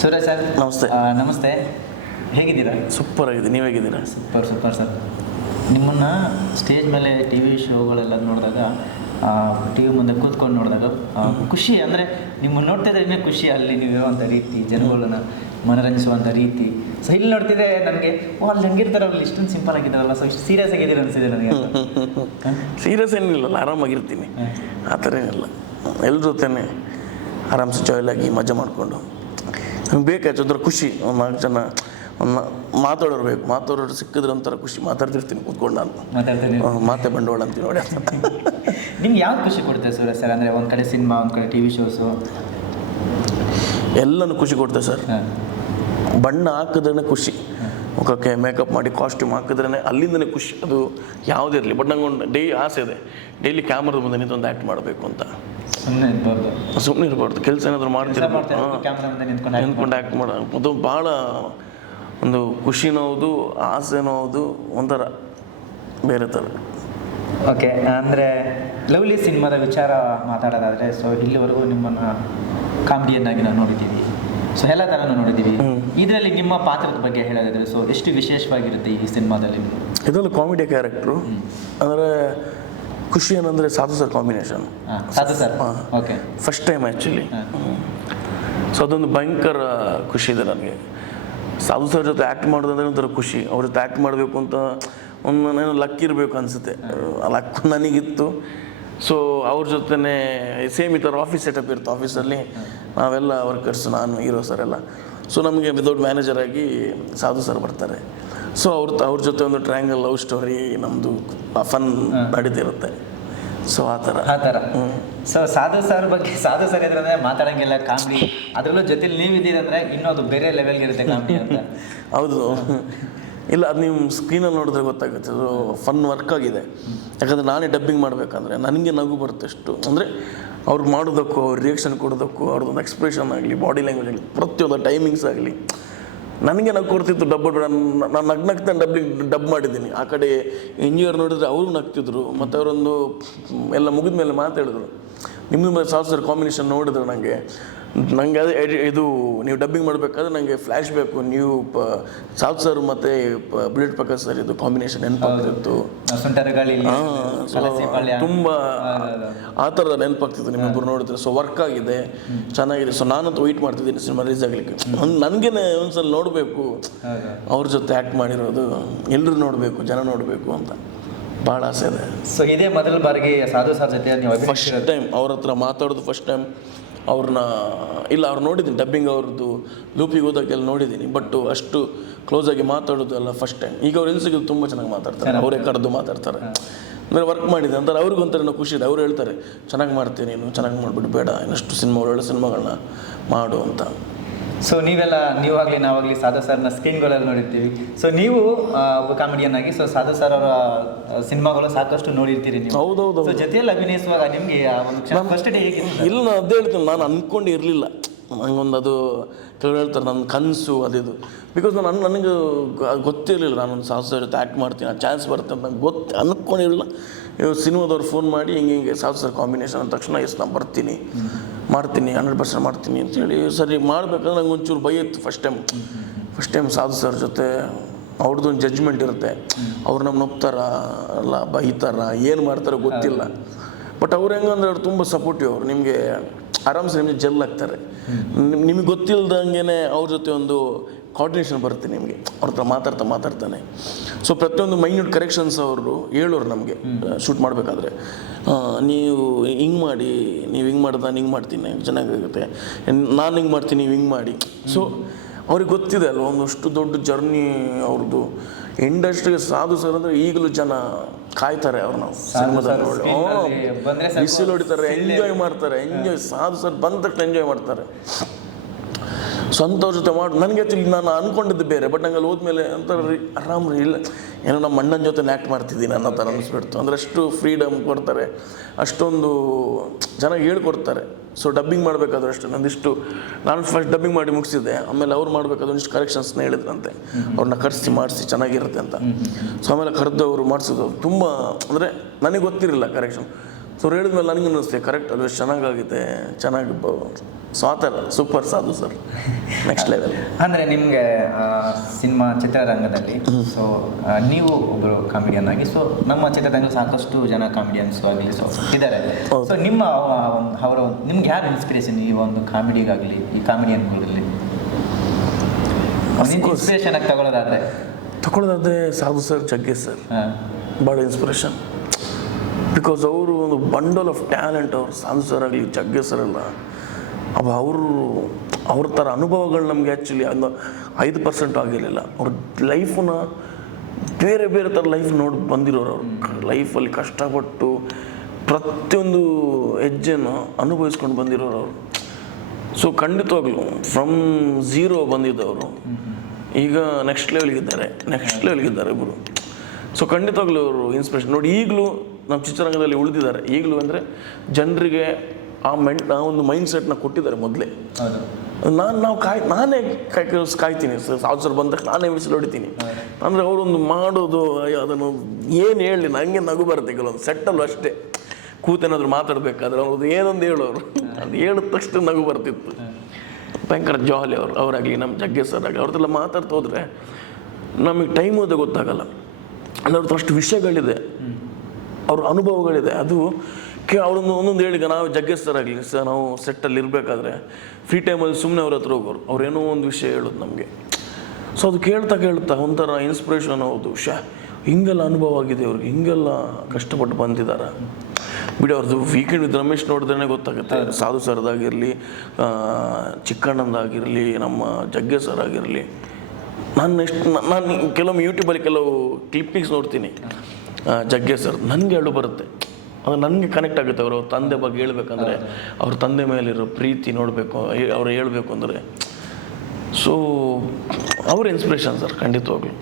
Suresh sir ನಮಸ್ತೆ. ನಮಸ್ತೆ, ಹೇಗಿದ್ದೀರಾ? ಸೂಪರ್ ಆಗಿದೆ, ನೀವು ಹೇಗಿದ್ದೀರಾ? Super sir. ನಿಮ್ಮನ್ನು ಸ್ಟೇಜ್ ಮೇಲೆ ಟಿ ವಿ ಶೋಗಳೆಲ್ಲ ನೋಡಿದಾಗ, ಟಿ ವಿ ಮುಂದೆ ಕೂತ್ಕೊಂಡು ನೋಡಿದಾಗ ಖುಷಿ, ಅಂದರೆ ನಿಮ್ಮನ್ನು ನೋಡ್ತಿದ್ರೆ ಇನ್ನೂ ಖುಷಿ, ಅಲ್ಲಿ ನೀವು ಇರುವಂಥ ರೀತಿ, ಜನಗಳನ್ನ ಮನರಂಜಿಸುವಂಥ ರೀತಿ. ಸೊ ಇಲ್ಲಿ ನೋಡ್ತಿದ್ರೆ ನನಗೆ ಅಲ್ಲಿ ಹಂಗಿರ್ತಾರೆ, ಅಲ್ಲಿ ಇಷ್ಟೊಂದು ಸಿಂಪಲ್ ಆಗಿದ್ದಾರಲ್ಲ, ಸೊ ಇಷ್ಟು ಸೀರಿಯಸ್ ಆಗಿದ್ದೀರ ಅನಿಸಿದೆ ನನಗೆ. ಸೀರಿಯಸ್ ಏನಿಲ್ಲ, ಆರಾಮಾಗಿರ್ತೀನಿ, ಆ ಥರ ಏನಿಲ್ಲ. ಎಲ್ಲರ ಜೊತೆನೆ ಆರಾಮ್ಸೆ ಜಾಯ್ಲಾಗಿ ಮಜಾ ಮಾಡಿಕೊಂಡು ನಮ್ಗೆ ಬೇಕಾಯ್ತು ಒಂಥರ ಖುಷಿ. ಒಂದು 4 ಜನ ಮಾತಾಡೋರು ಬೇಕು, ಮಾತಾಡೋರು ಸಿಕ್ಕಿದ್ರೆ ಒಂಥರ ಖುಷಿ. ಮಾತಾಡ್ತಿರ್ತೀನಿ ಕೂತ್ಕೊಂಡು ನಾನು, ಮಾತೆ ಬಂಡವಾಳ ಅಂತೀನಿ ನೋಡಿ. ನಿಮ್ಗೆ ಯಾವ್ದು ಖುಷಿ ಕೊಡುತ್ತೆ ಸುರೇಶ್ ಸರ್? ಅಂದರೆ ಒಂದು ಕಡೆ ಸಿನಿಮಾ, ಒಂದು ಕಡೆ ಟಿ ವಿ ಶೋಸು, ಎಲ್ಲನೂ ಖುಷಿ ಕೊಡ್ತೆ ಸರ್. ಬಣ್ಣ ಹಾಕಿದ್ರೇ ಖುಷಿ, ಮುಖಕ್ಕೆ ಮೇಕಪ್ ಮಾಡಿ ಕಾಸ್ಟ್ಯೂಮ್ ಹಾಕಿದ್ರೇ ಅಲ್ಲಿಂದನೇ ಖುಷಿ. ಅದು ಯಾವುದೇ ಇರಲಿ, ಬಟ್ ನಂಗೊಂದು ಆಸೆ ಇದೆ, ಡೈಲಿ ಕ್ಯಾಮ್ರದ ಮುಂದೆ ನಿಂತೊಂದು ಆ್ಯಕ್ಟ್ ಮಾಡಬೇಕು ಅಂತ. ಸುಮ್ಮನೆ ಇರಬಾರ್ದು, ಕೆಲಸ ಏನಾದರೂ ಮಾಡ್ತಿರ್ಬೋದು, ನಿಂತ್ಕೊಂಡು ಆ್ಯಕ್ಟ್ ಮಾಡೋ ಅದು ಭಾಳ ಒಂದು ಖುಷಿನೂ ಹೌದು, ಆಸೆನೂ ಹೌದು, ಒಂಥರ ಬೇರೆ ಥರ. ಓಕೆ, ಅಂದರೆ ಲವ್ಲಿ ಸಿನಿಮಾದ ವಿಚಾರ ಮಾತಾಡೋದಾದರೆ, ಸೊ ಇಲ್ಲಿವರೆಗೂ ನಿಮ್ಮನ್ನು ಕಾಮಿಡಿಯನ್ನಾಗಿ ನಾವು ನೋಡಿದ್ದೀವಿ, ಸೊ ಎಲ್ಲ ಥರನೂ ನೋಡಿದ್ದೀವಿ. ಇದರಲ್ಲಿ ನಿಮ್ಮ ಪಾತ್ರದ ಬಗ್ಗೆ ಹೇಳೋದಾದರೆ, ಸೊ ಎಷ್ಟು ವಿಶೇಷವಾಗಿರುತ್ತೆ ಈ ಸಿನಿಮಾದಲ್ಲಿ? ಇದರಲ್ಲಿ ಕಾಮಿಡಿ ಕ್ಯಾರೆಕ್ಟ್ರು ಅಂದರೆ ಖುಷಿ ಏನಂದರೆ ಸಾಧು ಸರ್ ಕಾಂಬಿನೇಷನ್. ಸಾಧು sir, okay, first time actually. So ಅದೊಂದು ಭಯಂಕರ ಖುಷಿ ಇದೆ ನನಗೆ. ಸಾಧು ಸರ್ ಜೊತೆ ಆ್ಯಕ್ಟ್ ಮಾಡೋದಂದ್ರೆ ಒಂಥರ ಖುಷಿ. ಅವ್ರ ಜೊತೆ ಆ್ಯಕ್ಟ್ ಮಾಡಬೇಕು ಅಂತ ಒಂದು ಲಕ್ ಇರಬೇಕು ಅನಿಸುತ್ತೆ. ಆ ಲಕ್ ನನಗಿತ್ತು. ಸೊ ಅವ್ರ ಜೊತೆನೇ ಸೇಮ್ ಈ ಥರ ಆಫೀಸ್ ಸೆಟಪ್ ಇರುತ್ತೆ. ಆಫೀಸಲ್ಲಿ ನಾವೆಲ್ಲ ವರ್ಕರ್ಸ್, ನಾನು ಹೀರೋ ಸರ್ ಎಲ್ಲ. ಸೊ ನಮಗೆ ವಿದೌಟ್ ಮ್ಯಾನೇಜರ್ ಆಗಿ ಸಾಧು ಸರ್ ಬರ್ತಾರೆ. ಸೊ ಅವ್ರ ಜೊತೆ ಒಂದು ಟ್ರಯಾಂಗಲ್ ಲವ್ ಸ್ಟೋರಿ ನಮ್ಮದು ಫನ್ ನಡೀತಿರುತ್ತೆ. ಸೊ ಆ ಥರ. ಸೊ ಸಾಧು ಸರ್ ಬಗ್ಗೆ, ಸಾಧು ಸರ್ ಇದ್ರೆ ಮಾತಾಡೋಂಗಿಲ್ಲ, ಕಾಮಿಡಿ, ಅದರಲ್ಲೂ ಜೊತೆಲಿ ನೀವಿದ್ದೀರಂದರೆ ಇನ್ನೂ ಅದು ಬೇರೆ ಲೆವೆಲ್ಗೆ ಇರುತ್ತೆ ಕಾಮಿಡಿ ಅಂತ. ಹೌದು, ಇಲ್ಲ ಅದು ನೀವು ಸ್ಕ್ರೀನಲ್ಲಿ ನೋಡಿದ್ರೆ ಗೊತ್ತಾಗುತ್ತೆ. ಅದು ಫನ್ ವರ್ಕ್ ಆಗಿದೆ. ಯಾಕಂದರೆ ನಾನೇ ಡಬ್ಬಿಂಗ್ ಮಾಡಬೇಕಂದ್ರೆ ನನಗೆ ನಗು ಬರುತ್ತೆ. ಎಷ್ಟು ಅಂದರೆ ಅವ್ರು ಮಾಡೋದಕ್ಕೂ, ಅವ್ರ ರಿಯಾಕ್ಷನ್ ಕೊಡೋದಕ್ಕೂ, ಅವ್ರದ್ದೊಂದು ಎಕ್ಸ್ಪ್ರೆಷನ್ ಆಗಲಿ, ಬಾಡಿ ಲ್ಯಾಂಗ್ವೇಜ್ ಆಗಲಿ, ಪ್ರತಿಯೊಂದು ಟೈಮಿಂಗ್ಸ್ ಆಗಲಿ ನನಗೆ ನಗು ಕೊಡ್ತಿತ್ತು. ನಾನು ನಗ್ನಗ್ತಾನೆ ಡಬ್ ಮಾಡಿದ್ದೀನಿ. ಆ ಕಡೆ ಇಂಜಿನಿಯರ್ ನೋಡಿದ್ರೆ ಅವರು ನಗ್ತಿದ್ರು, ಮತ್ತು ಅವರೊಂದು ಎಲ್ಲ ಮುಗಿದ ಮೇಲೆ ಮಾತಾಡಿದ್ರು. ನಿಮ್ಮ ಸಾಧು ಸರ್ ಕಾಂಬಿನೇಷನ್ ನೋಡಿದ್ರು ನನಗೆ ಅದೇ ಇದು ನೀವು ಡಬ್ಬಿಂಗ್ ಮಾಡಬೇಕಾದ್ರೆ ನನಗೆ ಫ್ಲ್ಯಾಶ್ ಬೇಕು. ನೀವು ಸಾಧು ಸರ್ ಮತ್ತು ಬುಲೆಟ್ ಪ್ರಕಾಶ್ ಸರ್ ಇದು ಕಾಂಬಿನೇಷನ್ ನೆನಪಾಗ್ತಿತ್ತು. ತುಂಬ ಆ ಥರದ ನೆನಪಾಗ್ತಿತ್ತು ನಿಮ್ಮಿಬ್ಬರು ನೋಡಿದ್ರೆ. ಸೊ ವರ್ಕ್ ಆಗಿದೆ, ಚೆನ್ನಾಗಿದೆ. ಸೊ ನಾನಂತೂ ವೆಯ್ಟ್ ಮಾಡ್ತಿದ್ದೀನಿ ಸಿನಿಮಾ ರಿಲೀಸ್ ಆಗಲಿಕ್ಕೆ. ನನಗೇನೆ ಒಂದ್ಸಲ ನೋಡಬೇಕು, ಅವ್ರ ಜೊತೆ ಆ್ಯಕ್ಟ್ ಮಾಡಿರೋದು ಎಲ್ಲರೂ ನೋಡಬೇಕು, ಜನ ನೋಡಬೇಕು ಅಂತ ಭಾಳ ಆಸೆ ಇದೆ. ಸೊ ಇದೇ ಮೊದಲ ಬಾರಿಗೆ ಸಾಧು ಸರ್ ಜೊತೆ ನೀವು ಫಸ್ಟ್ ಟೈಮ್ ಅವ್ರ ಹತ್ರ ಮಾತಾಡೋದು, ಫಸ್ಟ್ ಟೈಮ್ ಅವ್ರನ್ನ ಇಲ್ಲ ಅವ್ರು ನೋಡಿದ್ದೀನಿ, ಡಬ್ಬಿಂಗ್ ಅವ್ರದ್ದು ಲೂಪಿಗೆ ಹೋದಾಗೆಲ್ಲ ನೋಡಿದ್ದೀನಿ, ಬಟ್ ಅಷ್ಟು ಕ್ಲೋಸಾಗಿ ಮಾತಾಡೋದು ಎಲ್ಲ ಫಸ್ಟ್ ಟೈಮ್. ಈಗ ಅವ್ರು ಎಲ್ಲಿ ಸಿಗೋದು ತುಂಬ ಚೆನ್ನಾಗಿ ಮಾತಾಡ್ತಾರೆ, ಅವರೇ ಕರೆದು ಮಾತಾಡ್ತಾರೆ. ಅಂದರೆ ವರ್ಕ್ ಮಾಡಿದೆ ಅಂತಾರೆ, ಅವ್ರಿಗೊಂಥರ ಏನೋ ಖುಷಿ ಇದೆ. ಅವ್ರು ಹೇಳ್ತಾರೆ ಚೆನ್ನಾಗಿ ಮಾಡ್ತೀನಿ, ನೀನು ಚೆನ್ನಾಗಿ ಮಾಡಿಬಿಟ್ಟು ಬೇಡ, ಇನ್ನಷ್ಟು ಒಳ್ಳೊಳ್ಳೆ ಸಿನಿಮಾಗಳನ್ನ ಮಾಡು ಅಂತ. ಸೊ ನೀವಾಗಲಿ ನಾವಾಗಲಿ ಸಾಧು ಸರ್ನ ಸ್ಕ್ರೀನ್ಗಳಲ್ಲಿ ನೋಡಿರ್ತೀವಿ. ಸೊ ನೀವು ಒಬ್ಬ ಕಾಮಿಡಿಯನ್ ಆಗಿ, ಸೊ ಸಾಧು ಸರ್ ಅವರ ಸಿನಿಮಾಗಳು ಸಾಕಷ್ಟು ನೋಡಿರ್ತೀರಿ ನೀವು. ಹೌದೌದು. ಸೊ ಜೊತೆಯಲ್ಲಿ ಅಭಿನಯಿಸುವಾಗ ನಿಮಗೆ ಫಸ್ಟ್ ಡೇ ಹೇಗೆ? ಇಲ್ಲ, ನಾನು ಅದೇ ಹೇಳ್ತೀನಿ, ನಾನು ಅಂದ್ಕೊಂಡು ಇರಲಿಲ್ಲ. ನನಗೊಂದು ಅದು ಕೆಲವರು ಹೇಳ್ತಾರೆ ನನ್ನ ಕನಸು ಅದಿದು. ಬಿಕಾಸ್ ನನಗೆ ಗೊತ್ತಿರಲಿಲ್ಲ ನಾನೊಂದು ಸಾಧು ಸರ್ ಜೊತೆ ಆ್ಯಕ್ಟ್ ಮಾಡ್ತೀನಿ, ಆ ಚಾನ್ಸ್ ಬರುತ್ತೆ ಅಂತ ನಂಗೆ ಅಂದ್ಕೊಂಡಿರಲಿಲ್ಲ. ಇವಾಗ ಸಿನಿಮಾದವ್ರು ಫೋನ್ ಮಾಡಿ ಹಿಂಗೆ ಸಾಧು ಸರ್ ಕಾಂಬಿನೇಷನ್ ಅಂದ ತಕ್ಷಣ ಎಸ್ ನಾನು ಬರ್ತೀನಿ, ಮಾಡ್ತೀನಿ, 100% ಮಾಡ್ತೀನಿ ಅಂತೇಳಿ. ಸರಿ ಮಾಡಬೇಕಾದ್ರೆ ನಂಗೆ ಒಂಚೂರು ಭಯ ಇತ್ತು ಫಸ್ಟ್ ಟೈಮ್ ಸಾಧು ಸರ್ ಜೊತೆ. ಅವ್ರದ್ದೊಂದು ಜಡ್ಜ್ಮೆಂಟ್ ಇರುತ್ತೆ, ಅವ್ರು ನಮ್ಮನ್ನ ಒಪ್ತಾರ ಅಲ್ಲ ಬೈತಾರ, ಏನು ಮಾಡ್ತಾರೋ ಗೊತ್ತಿಲ್ಲ. ಬಟ್ ಅವ್ರು ಹೆಂಗಂದ್ರೆ ಅವ್ರು ತುಂಬ ಸಪೋರ್ಟಿವ್. ಅವರು ನಿಮಗೆ ಆರಾಮ್ಸೆ ನಿಮಗೆ ಜೆಲ್ ಆಗ್ತಾರೆ. ನಿಮಗೆ ಗೊತ್ತಿಲ್ಲದಂಗೆ ಅವ್ರ ಜೊತೆ ಒಂದು ಕೋಆರ್ಡಿನೇಷನ್ ಬರುತ್ತೆ ನಿಮಗೆ, ಅವ್ರ ಹತ್ರ ಮಾತಾಡ್ತಾನೆ. ಸೊ ಪ್ರತಿಯೊಂದು ಮೈನ್ಯೂಟ್ ಕರೆಕ್ಷನ್ಸ್ ಅವರು ಹೇಳೋರು ನಮಗೆ ಶೂಟ್ ಮಾಡಬೇಕಾದ್ರೆ. ನೀವು ಹಿಂಗೆ ಮಾಡಿ, ನೀವು ಹಿಂಗೆ ಮಾಡಿದ ನಾನು ಹಿಂಗೆ ಮಾಡ್ತೀನಿ, ಚೆನ್ನಾಗಿರುತ್ತೆ, ನಾನು ಹಿಂಗೆ ಮಾಡ್ತೀನಿ, ನೀವು ಹಿಂಗೆ ಮಾಡಿ. ಸೊ ಅವ್ರಿಗೆ ಗೊತ್ತಿದೆ ಅಲ್ವ, ಒಂದಷ್ಟು ದೊಡ್ಡ ಜರ್ನಿ ಅವ್ರದ್ದು. ಇಂಡಸ್ಟ್ರಿಗೆ ಸಾಧು ಸರ್ ಅಂದರೆ ಈಗಲೂ ಜನ ಕಾಯ್ತಾರೆ ಅವ್ರನ್ನ ಸಿನಿಮಾದಲ್ಲಿ ನೋಡಿ, ಬಿಸಿಲು ಹೊಡಿತಾರೆ, ಎಂಜಾಯ್ ಮಾಡ್ತಾರೆ. ಸಾಧು ಸರ್ ಬಂದ ತಕ್ಷಣ ಎಂಜಾಯ್ ಮಾಡ್ತಾರೆ. ಸ್ವಂತ ಅವ್ರ ಜೊತೆ ಮಾಡಿ ನನಗೆ ನಾನು ಅಂದ್ಕೊಂಡಿದ್ದು ಬೇರೆ, ಬಟ್ ನಂಗೆ ಅಲ್ಲಿ ಹೋದ್ಮೇಲೆ ಅಂತ ಆರಾಮ್ರಿ ಇಲ್ಲ ಏನೋ ನಮ್ಮ ಅಣ್ಣನ ಜೊತೆ ಆ್ಯಕ್ಟ್ ಮಾಡ್ತಿದ್ದೀನಿ ಅನ್ನೋ ಥರ ಅನಿಸ್ಬಿಡ್ತು. ಅಂದರೆ ಅಷ್ಟು ಫ್ರೀಡಮ್ ಕೊಡ್ತಾರೆ, ಅಷ್ಟೊಂದು ಚೆನ್ನಾಗಿ ಹೇಳ್ಕೊಡ್ತಾರೆ. ಸೊ ಡಬ್ಬಿಂಗ್ ಮಾಡಬೇಕಾದ್ರೆ ಅಷ್ಟು ನಂದಿಷ್ಟು ನಾನು ಫಸ್ಟ್ ಡಬ್ಬಿಂಗ್ ಮಾಡಿ ಮುಗಿಸಿದ್ದೆ. ಆಮೇಲೆ ಅವ್ರು ಮಾಡಬೇಕಾದ್ರೆ ಒಂದಿಷ್ಟು ಕರೆಕ್ಷನ್ಸ್ನ ಹೇಳಿದ್ರಂತೆ, ಅವ್ರನ್ನ ಕರೆಸಿ ಮಾಡಿಸಿ ಚೆನ್ನಾಗಿರುತ್ತೆ ಅಂತ. ಸೊ ಆಮೇಲೆ ಕರೆದು ಅವರು ಮಾಡಿಸಿದ್ರು. ತುಂಬ ಅಂದರೆ ನನಗೆ ಗೊತ್ತಿರಲಿಲ್ಲ ಕರೆಕ್ಷನ್. ಸೊ ಅವ್ರು ಹೇಳಿದ್ಮೇಲೆ ನನಗೆ ಅನ್ನಿಸ್ತೆ ಕರೆಕ್ಟ್ ಅದು ಚೆನ್ನಾಗಾಗಿದೆ, ಚೆನ್ನಾಗಿ ಸ್ವಾತರ ಸೂಪರ್ ಸಾಧು ಸರ್, ನೆಕ್ಸ್ಟ್ ಲೆವೆಲ್. ಅಂದರೆ ನಿಮಗೆ ಸಿನಿಮಾ ಚಿತ್ರರಂಗದಲ್ಲಿ ಸೊ ನೀವು ಒಬ್ಬರು ಕಾಮಿಡಿಯನ್ ಆಗಿ, ಸೊ ನಮ್ಮ ಚಿತ್ರರಂಗದಲ್ಲಿ ಸಾಕಷ್ಟು ಜನ ಕಾಮಿಡಿಯನ್ಸ್ ಆಗಲಿ ಸೊ ಇದ್ದಾರೆ. ಸೊ ನಿಮ್ಮ ಅವರ ನಿಮ್ಗೆ ಯಾರು ಇನ್ಸ್ಪಿರೇಷನ್ ಈ ಒಂದು ಕಾಮಿಡಿಗಾಗಲಿ, ಈ ಕಾಮಿಡಿಯನ್ಗಳಲ್ಲಿ ಇನ್ಸ್ಪಿರೇಷನ್ ಆಗಿ ತಗೊಳ್ಳೋದಾದ್ರೆ ಸಾಧು ಸರ್, ಜಗ್ಗೇಶ್ ಸರ್ ಭಾಳ ಇನ್ಸ್ಪಿರೇಷನ್. ಬಿಕಾಸ್ ಅವರು ಒಂದು ಬಂಡಲ್ ಆಫ್ ಟ್ಯಾಲೆಂಟ್. ಅವರು ಸಾಧು ಸರ್ ಆಗಲಿ, ಜಗ್ಗೇಶ್ ಸರ್ ಅಲ್ಲ, ಅವ್ರ ಥರ ಅನುಭವಗಳು ನಮಗೆ ಆ್ಯಕ್ಚುಲಿ ಒಂದು 5% ಆಗಿರಲಿಲ್ಲ. ಅವ್ರ ಲೈಫನ್ನ ಬೇರೆ ಬೇರೆ ಥರ ಲೈಫ್ ನೋಡಿ ಬಂದಿರೋರು. ಅವರು ಲೈಫಲ್ಲಿ ಕಷ್ಟಪಟ್ಟು ಪ್ರತಿಯೊಂದು ಹೆಜ್ಜೆಯನ್ನು ಅನುಭವಿಸ್ಕೊಂಡು ಬಂದಿರೋರು ಅವರು. ಸೊ ಖಂಡಿತವಾಗ್ಲೂ ಫ್ರಮ್ ಝೀರೋ ಬಂದಿದ್ದವರು ಈಗ ನೆಕ್ಸ್ಟ್ ಲೆವೆಲ್ಗಿದ್ದಾರೆ ಇಬ್ಬರು. ಸೊ ಖಂಡಿತವಾಗ್ಲೂ ಅವರು ಇನ್ಸ್ಪಿರೇಷನ್. ನೋಡಿ ಈಗಲೂ ನಮ್ಮ ಚಿತ್ರರಂಗದಲ್ಲಿ ಉಳಿದಿದ್ದಾರೆ ಈಗಲೂ. ಅಂದರೆ ಜನರಿಗೆ ಆ ಒಂದು ಮೈಂಡ್ ಸೆಟ್ನ ಕೊಟ್ಟಿದ್ದಾರೆ ಮೊದಲೇ. ನಾನೇ ಕಾಯ್ತೀನಿ ಸಾಧು ಸರ್ ಬಂದಾಗ ನಾನೇ ವಿಸಿಲ್ ಹೊಡಿತೀನಿ. ಅಂದರೆ ಅವರೊಂದು ಮಾಡೋದು ಅದನ್ನು ಏನು ಹೇಳಿ ನನಗೆ ನಗು ಬರುತ್ತೆ ಕೆಲವೊಂದು ಸೆಟ್ಟಲ್ಲೂ ಅಷ್ಟೇ. ಕೂತೇನಾದ್ರು ಮಾತಾಡಬೇಕಾದ್ರೆ ಅವ್ರದ್ದು ಏನೊಂದು ಹೇಳೋರು, ಅದು ಹೇಳಿದ ತಕ್ಷಣ ನಗು ಬರ್ತಿತ್ತು. ಭಯಂಕರ ಜಾಲಿ ಅವರಾಗಲಿ, ನಮ್ಮ ಜಗ್ಗೇಶ್ ಸರ್ ಆಗಲಿ, ಅವ್ರದ್ದೆಲ್ಲ ಮಾತಾಡ್ತಾ ಹೋದರೆ ನಮಗೆ ಟೈಮ್ ಹೋದ ಗೊತ್ತಾಗಲ್ಲ. ಅಂದರೆ ಅವ್ರದ್ದು ಅಷ್ಟು ವಿಷಯಗಳಿದೆ, ಅವ್ರ ಅನುಭವಗಳಿದೆ. ಅದು ಅವ್ರೊಂದು ಒಂದೊಂದು ಹೇಳಿಗ ನಾವು ಜಗ್ಗೇಶ್ ಸರ್ ಆಗಲಿ ಸರ್, ನಾವು ಸೆಟ್ಟಲ್ಲಿ ಇರಬೇಕಾದ್ರೆ ಫ್ರೀ ಟೈಮಲ್ಲಿ ಸುಮ್ಮನೆ ಅವ್ರ ಹತ್ರ ಹೋಗೋರು, ಅವ್ರೇನೋ ಒಂದು ವಿಷಯ ಹೇಳೋದು ನಮಗೆ. ಸೊ ಅದು ಕೇಳ್ತಾ ಒಂಥರ ಇನ್ಸ್ಪಿರೇಷನ್. ಹೌದು ಹಿಂಗೆಲ್ಲ ಅನುಭವ ಆಗಿದೆ ಅವ್ರಿಗೆ, ಹಿಂಗೆಲ್ಲ ಕಷ್ಟಪಟ್ಟು ಬಂದಿದ್ದಾರೆ ಬಿಡಿ. ಅವ್ರದ್ದು ವೀಕೆಂಡ್ ವಿತ್ ರಮೇಶ್ ನೋಡಿದ್ರೇ ಗೊತ್ತಾಗುತ್ತೆ. ಸಾಧು ಸರ್ದಾಗಿರಲಿ, ಚಿಕ್ಕಣ್ಣಂದಾಗಿರಲಿ, ನಮ್ಮ ಜಗ್ಗೇಶ್ ಸರ್ ಆಗಿರಲಿ. ನಾನು ಕೆಲವೊಮ್ಮೆ ಯೂಟ್ಯೂಬಲ್ಲಿ ಕೆಲವು ಕ್ಲಿಪ್ಪಿಂಗ್ಸ್ ನೋಡ್ತೀನಿ ಜಗ್ಗೇಶ್ ಸರ್, ನನಗೆ ಹೇಳು ಬರುತ್ತೆ. ಅದು ನನಗೆ ಕನೆಕ್ಟ್ ಆಗುತ್ತೆ. ಅವರು ತಂದೆ ಬಗ್ಗೆ ಹೇಳ್ಬೇಕಂದ್ರೆ, ಅವ್ರ ತಂದೆ ಮೇಲಿರೋ ಪ್ರೀತಿ ನೋಡಬೇಕು, ಅವ್ರು ಹೇಳ್ಬೇಕು ಅಂದರೆ. ಸೊ ಅವ್ರ ಇನ್ಸ್ಪಿರೇಷನ್ ಸರ್ ಖಂಡಿತವಾಗ್ಲು.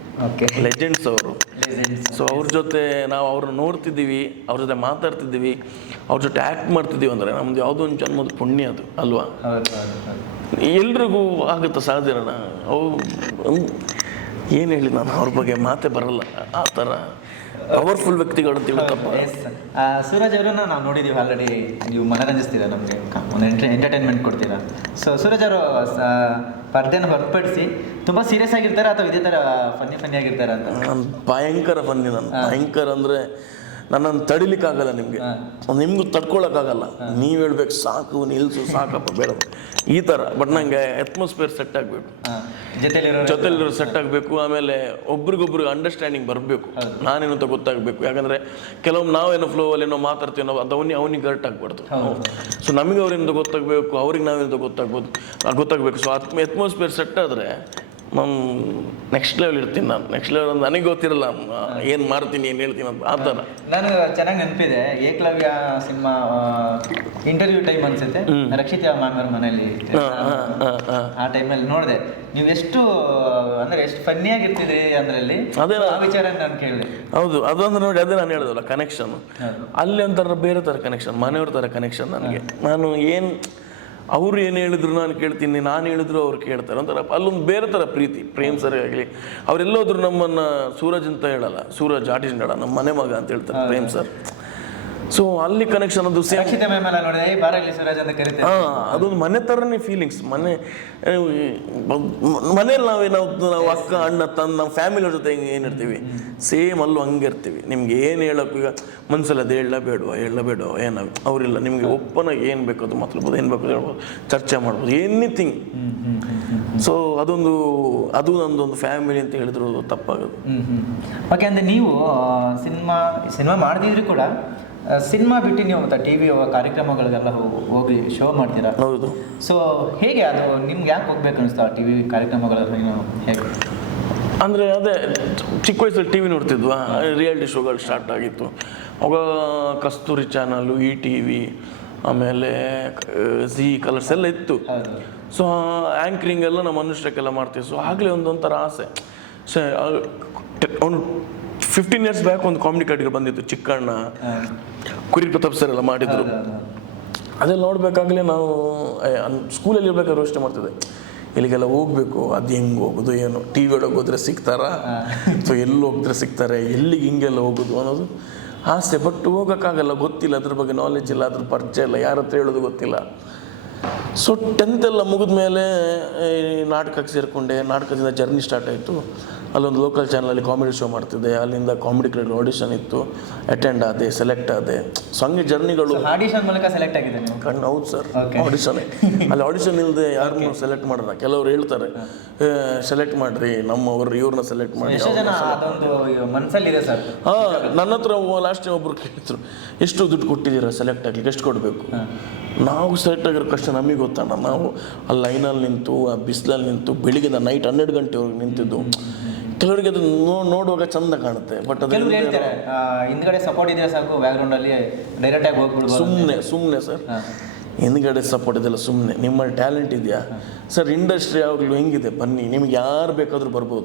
ಲೆಜೆಂಡ್ಸ್ ಅವರು. ಸೊ ಅವ್ರ ಜೊತೆ ನಾವು ಅವ್ರನ್ನ ನೋಡ್ತಿದ್ದೀವಿ, ಅವ್ರ ಜೊತೆ ಮಾತಾಡ್ತಿದ್ದೀವಿ, ಅವ್ರ ಜೊತೆ ಆ್ಯಕ್ಟ್ ಮಾಡ್ತಿದ್ದೀವಿ ಅಂದರೆ ನಮ್ದು ಯಾವುದೋ ಒಂದು ಜನ್ಮದ ಪುಣ್ಯ ಅದು ಅಲ್ವಾ. ಎಲ್ರಿಗೂ ಆಗುತ್ತೆ ಸಹಜನ. ಅವು ಏನು ಹೇಳಿ ನಾನು ಅವ್ರ ಬಗ್ಗೆ ಮಾತೇ ಬರಲ್ಲ, ಆ ಥರ ಪವರ್ಫುಲ್ ವ್ಯಕ್ತಿಗಳು ಅಂತ ಹೇಳ್ತಪ್ಪ. ಸೂರಜ್ ಅವರನ್ನ ನಾವು ನೋಡಿದ್ದೀವಿ ಆಲ್ರೆಡಿ. ನೀವು ಮನರಂಜಿಸ್ತೀರಾ, ನಮಗೆ ಒಂದು ಎಂಟರ್ಟೈನ್ಮೆಂಟ್ ಕೊಡ್ತೀರಾ. ಸೊ ಸೂರಜ್ ಅವರು ಪರ್ದೆನ ಹೊರತುಪಡಿಸಿ ತುಂಬ ಸೀರಿಯಸ್ ಆಗಿರ್ತಾರೆ ಅಥವಾ ಇದೇ ಥರ ಫನ್ನಿ ಆಗಿರ್ತಾರೆ ಅಂತ? ನಾನು ಭಯಂಕರ ಫನ್ನಿ. ನಾನು ಭಯಂಕರ ಅಂದರೆ ನನ್ನನ್ನು ತಡಿಲಿಕ್ಕಾಗಲ್ಲ, ನಿಮಗೂ ತಡ್ಕೊಳಕ್ಕಾಗಲ್ಲ. ನೀವು ಹೇಳ್ಬೇಕು ಸಾಕು ನಿಲ್ಸು ಸಾಕಪ್ಪ ಬೇಡ ಈ ಥರ. ಬಟ್ ನನಗೆ ಅಟ್ಮಾಸ್ಫಿಯರ್ ಸೆಟ್ ಆಗಬೇಕು, ಜೊತೆಲಿರೋ ಸೆಟ್ ಆಗಬೇಕು. ಆಮೇಲೆ ಒಬ್ರಿಗೊಬ್ರಿಗೆ ಅಂಡರ್ಸ್ಟ್ಯಾಂಡಿಂಗ್ ಬರಬೇಕು, ನಾನೇನಂತ ಗೊತ್ತಾಗಬೇಕು. ಯಾಕಂದರೆ ಕೆಲವೊಮ್ಮೆ ನಾವೇನೋ ಫ್ಲೋವಲ್ಲಿ ಏನೋ ಮಾತಾಡ್ತೀವಿ, ನಾವು ಅದು ಅವನಿಗೆ ಗರ್ಟ್ ಆಗಬಾರ್ದು. ಸೊ ನಮಗೆ ಅವರಿಂದ ಗೊತ್ತಾಗಬೇಕು, ಅವ್ರಿಗೆ ನಾವೇನಂತ ಗೊತ್ತಾಗಬೇಕು. ಸೊ ಅಟ್ಮಾಸ್ಫಿಯರ್ ಸೆಟ್ ಆದರೆ ನಾನು ನೆಕ್ಸ್ಟ್ ಲೆವೆಲ್ ಇರ್ತೀನಿ. ನಾನು ನೆಕ್ಸ್ಟ್ ಲೆವೆಲ್ ಅಂದ್ರೆ ನನಗೆ ಗೊತ್ತಿರಲ್ಲ ಏನು ಮಾಡ್ತೀನಿ, ಏನು ಹೇಳ್ತೀನಿ ಅಂತ. ಆ ಥರ ನಾನು ಚೆನ್ನಾಗಿ ನೆನಪಿದೆ, ಏಕಲವ್ಯ ಸಿನಿಮಾ ಇಂಟರ್ವ್ಯೂ ಟೈಮ್ ಅನ್ಸುತ್ತೆ, ರಕ್ಷಿತಾ ಮ್ಯಾಮ್ ಅವ್ರ ಮನೇಲಿ ಆ ಟೈಮಲ್ಲಿ ನೋಡಿದೆ. ನೀವು ಎಷ್ಟು ಅಂದರೆ ಎಷ್ಟು ಫನ್ನಿ ಆಗಿರ್ತಿದ್ರಿ ಅದರಲ್ಲಿ, ಅದೇ ಆ ವಿಚಾರ ನಾನು ಕೇಳಿದೆ. ಹೌದು, ಅದೊಂದು ನೋಡಿ, ಅದೇ ನಾನು ಹೇಳಿದಲ್ಲ ಕನೆಕ್ಷನ್. ಅಲ್ಲಿ ಒಂಥರ ಬೇರೆ ಥರ ಕನೆಕ್ಷನ್, ಮನೆಯವ್ರ ಥರ ಕನೆಕ್ಷನ್ ನನಗೆ. ನಾನು ಏನು ಅವ್ರು ಏನು ಹೇಳಿದ್ರು ನಾನು ಕೇಳ್ತೀನಿ, ನಾನು ಹೇಳಿದ್ರು ಅವ್ರು ಕೇಳ್ತಾರೆ. ಒಂಥರ ಅಲ್ಲೊಂದು ಬೇರೆ ಥರ ಪ್ರೀತಿ. ಪ್ರೇಮ್ ಸರ್ ಆಗಲಿ ಅವರೆಲ್ಲೋದ್ರು ನಮ್ಮನ್ನು ಸೂರಜ್ ಅಂತ ಹೇಳಲ್ಲ, ಸೂರಜ್ ಆರ್ಟಿಸ್ಟ್ ಹೇಳ, ನಮ್ಮ ಮನೆ ಮಗ ಅಂತ ಹೇಳ್ತಾರೆ ಪ್ರೇಮ್ ಸರ್. ಸೊ ಅಲ್ಲಿ ಕನೆಕ್ಷನ್ ಅದು ಅದೊಂದು ಮನೆ ಥರನೇ ಫೀಲಿಂಗ್ಸ್. ಮನೇಲಿ ನಾವು ಅಕ್ಕ ಅಣ್ಣ ನಮ್ಮ ಫ್ಯಾಮಿಲಿಯವ್ರ ಜೊತೆ ಏನಿರ್ತೀವಿ ಸೇಮ್ ಅಲ್ಲೂ ಹಂಗೆ ಇರ್ತೀವಿ. ನಿಮ್ಗೆ ಏನು ಹೇಳೋಕ್ಕೂ ಈಗ ಮನಸ್ಸಲ್ಲಿ ಅದು ಹೇಳಬೇಡವಾ ಏನು ಅವರಿಲ್ಲ, ನಿಮಗೆ ಒಪ್ಪನಾಗಿ ಏನು ಬೇಕು ಅದು ಮಾತಾಡ್ಬೋದು, ಏನು ಬೇಕು ಹೇಳ್ಬೋದು, ಚರ್ಚೆ ಮಾಡ್ಬೋದು, ಎನಿಥಿಂಗ್. ಸೊ ಅದು ನಮ್ಮದೊಂದು ಫ್ಯಾಮಿಲಿ ಅಂತ ಹೇಳಿದ್ರು ತಪ್ಪಾಗೋದು. ಓಕೆ, ಅಂದರೆ ನೀವು ಸಿನಿಮಾ ಮಾಡಿದಿದ್ರು ಕೂಡ ಸಿನಿಮಾ ಬಿಟ್ಟು ನೀವು ಟಿ ವಿ ಕಾರ್ಯಕ್ರಮಗಳಿಗೆಲ್ಲ ಹೋಗಿ ಶೋ ಮಾಡ್ತೀರಾ? ಹೌದು. ಸೊ ಹೇಗೆ ಅದು ನಿಮ್ಗೆ ಯಾಕೆ ಹೋಗ್ಬೇಕು ಅನಿಸ್ತಾ ಟಿ ವಿ ಕಾರ್ಯಕ್ರಮಗಳಲ್ಲಿ? ಹೇಗೆ ಅಂದರೆ ಅದೇ ಚಿಕ್ಕ ವಯಸ್ಸಲ್ಲಿ ಟಿ ವಿ ನೋಡ್ತಿದ್ವಾ, ರಿಯಾಲಿಟಿ ಶೋಗಳು ಸ್ಟಾರ್ಟ್ ಆಗಿತ್ತು ಅವಾಗ. ಕಸ್ತೂರಿ ಚಾನಲ್ಲು, ETV, ಆಮೇಲೆ ಝೀ ಕಲರ್ಸ್ ಎಲ್ಲ ಇತ್ತು. ಸೊ ಆ್ಯಂಕರಿಂಗ್ ಎಲ್ಲ ನಮ್ಮ ಮನುಷ್ಯಕ್ಕೆಲ್ಲ ಮಾಡ್ತೀವಿ. ಸೊ ಆಗಲೇ ಒಂದೊಂಥರ ಆಸೆ. ಸೊ ಅವನು 15 years ಬ್ಯಾಕ್ ಒಂದು ಕಾಮಿಡಿ ಕಾರ್ಡಿಗೆ ಬಂದಿತ್ತು, ಚಿಕ್ಕಣ್ಣ, ಕುರಿ ಪ್ರತಾಪ್ ಸರ್ ಎಲ್ಲ ಮಾಡಿದ್ರು. ಅದೆಲ್ಲ ನೋಡಬೇಕಾಗಲೇ ನಾವು ಸ್ಕೂಲಲ್ಲಿ ಇರ್ಬೇಕಾದ್ರೂ ಅಷ್ಟೇ ಮಾಡ್ತಿದ್ದೆ. ಇಲ್ಲಿಗೆಲ್ಲ ಹೋಗ್ಬೇಕು, ಅದು ಹೆಂಗೆ ಹೋಗೋದು ಏನು, ಟಿ ವಿ ಒಳಗೆ ಹೋದ್ರೆ ಸಿಗ್ತಾರಾ, ಸೊ ಎಲ್ಲಿ ಹೋಗಿದ್ರೆ ಸಿಗ್ತಾರೆ, ಎಲ್ಲಿಗೆ ಹಿಂಗೆಲ್ಲ ಹೋಗೋದು ಅನ್ನೋದು ಆಸೆ, ಬಟ್ ಹೋಗೋಕ್ಕಾಗಲ್ಲ, ಗೊತ್ತಿಲ್ಲ ಅದ್ರ ಬಗ್ಗೆ ನಾಲೆಜ್ ಇಲ್ಲ, ಅದ್ರ ಪರಿಚಯ ಇಲ್ಲ, ಯಾರ ಹತ್ರ ಹೇಳೋದು ಗೊತ್ತಿಲ್ಲ. ಸೊ 10th ಎಲ್ಲ ಮುಗಿದ ಮೇಲೆ ನಾಟಕಕ್ಕೆ ಸೇರಿಕೊಂಡೆ. ನಾಟಕದಿಂದ ಜರ್ನಿ ಸ್ಟಾರ್ಟ್ ಆಯಿತು. ಅಲ್ಲೊಂದು ಲೋಕಲ್ ಚಾನಲಲ್ಲಿ ಕಾಮಿಡಿ ಶೋ ಮಾಡ್ತಿದ್ದೆ. ಅಲ್ಲಿಂದ ಕಾಮಿಡಿ ಕ್ರಿಯೇಟರ್ ಆಡಿಷನ್ ಇತ್ತು, ಅಟೆಂಡ್ ಆದೆ, ಸೆಲೆಕ್ಟ್ ಆದೆ. ಸೊ ಹಂಗೆ ಜರ್ನಿಗಳು. ಆಡಿಷನ್ ಮೂಲಕ ಸೆಲೆಕ್ಟ್ ಆಗಿದೆ ನೀವು? ಹೌದು ಸರ್, ಆಡಿಷನ್. ಅಲ್ಲಿ ಆಡಿಷನ್ ಇಲ್ಲದೆ ಯಾರನ್ನೂ ಸೆಲೆಕ್ಟ್ ಮಾಡೋಣ. ಕೆಲವರು ಹೇಳ್ತಾರೆ ಸೆಲೆಕ್ಟ್ ಮಾಡಿರಿ ನಮ್ಮವ್ರು, ಇವ್ರನ್ನ ಸೆಲೆಕ್ಟ್ ಮಾಡಿ. ಮನಸ್ಸಲ್ಲಿದೆ ಸರ್. ನನ್ನ ಹತ್ರ ಲಾಸ್ಟ್ ಟೈಮ್ ಒಬ್ರು ಕೇಳಿದ್ರು, ಎಷ್ಟು ದುಡ್ಡು ಕೊಟ್ಟಿದ್ದೀರಾ ಸೆಲೆಕ್ಟ್ ಆಗಲಿಕ್ಕೆ, ಎಷ್ಟು ಕೊಡಬೇಕು? ನಾವು ಸೆಲೆಕ್ಟ್ ಆಗಿರೋ ಕಷ್ಟ ನಮಗೆ ಗೊತ್ತಣ್ಣ. ನಾವು ಆ ಲೈನಲ್ಲಿ ನಿಂತು, ಆ ಬಿಸಿಲಲ್ಲಿ ನಿಂತು, ಬೆಳಿಗ್ಗೆ ನೈಟ್ 12 ಗಂಟೆವರೆಗೆ ನಿಂತಿದ್ದು. ಕೆಲವರಿಗೆ ಅದು ನೋಡುವಾಗ ಚಂದ ಕಾಣುತ್ತೆ, ಬಟ್ ಅದು ಹಿಂದ್ಗಡೆ ಸಪೋರ್ಟ್ ಇದೆಯಾ ಸಾಕು, ಬ್ಯಾಕ್ಗ್ರೌಂಡಲ್ಲಿ ಡೈರೆಕ್ಟಾಗಿ ಹೋಗ್ಬಿಡ್ಬೋದು. ಸುಮ್ಮನೆ ಸರ್, ಹಿಂದ್ಗಡೆ ಸಪೋರ್ಟ್ ಇದೆಲ್ಲ ಸುಮ್ಮನೆ. ನಿಮ್ಮ ಟ್ಯಾಲೆಂಟ್ ಇದೆಯಾ ಸರ್, ಇಂಡಸ್ಟ್ರಿ ಯಾವಾಗಲೂ ಹೆಂಗಿದೆ, ಬನ್ನಿ, ನಿಮ್ಗೆ ಯಾರು ಬೇಕಾದರೂ ಬರ್ಬೋದು,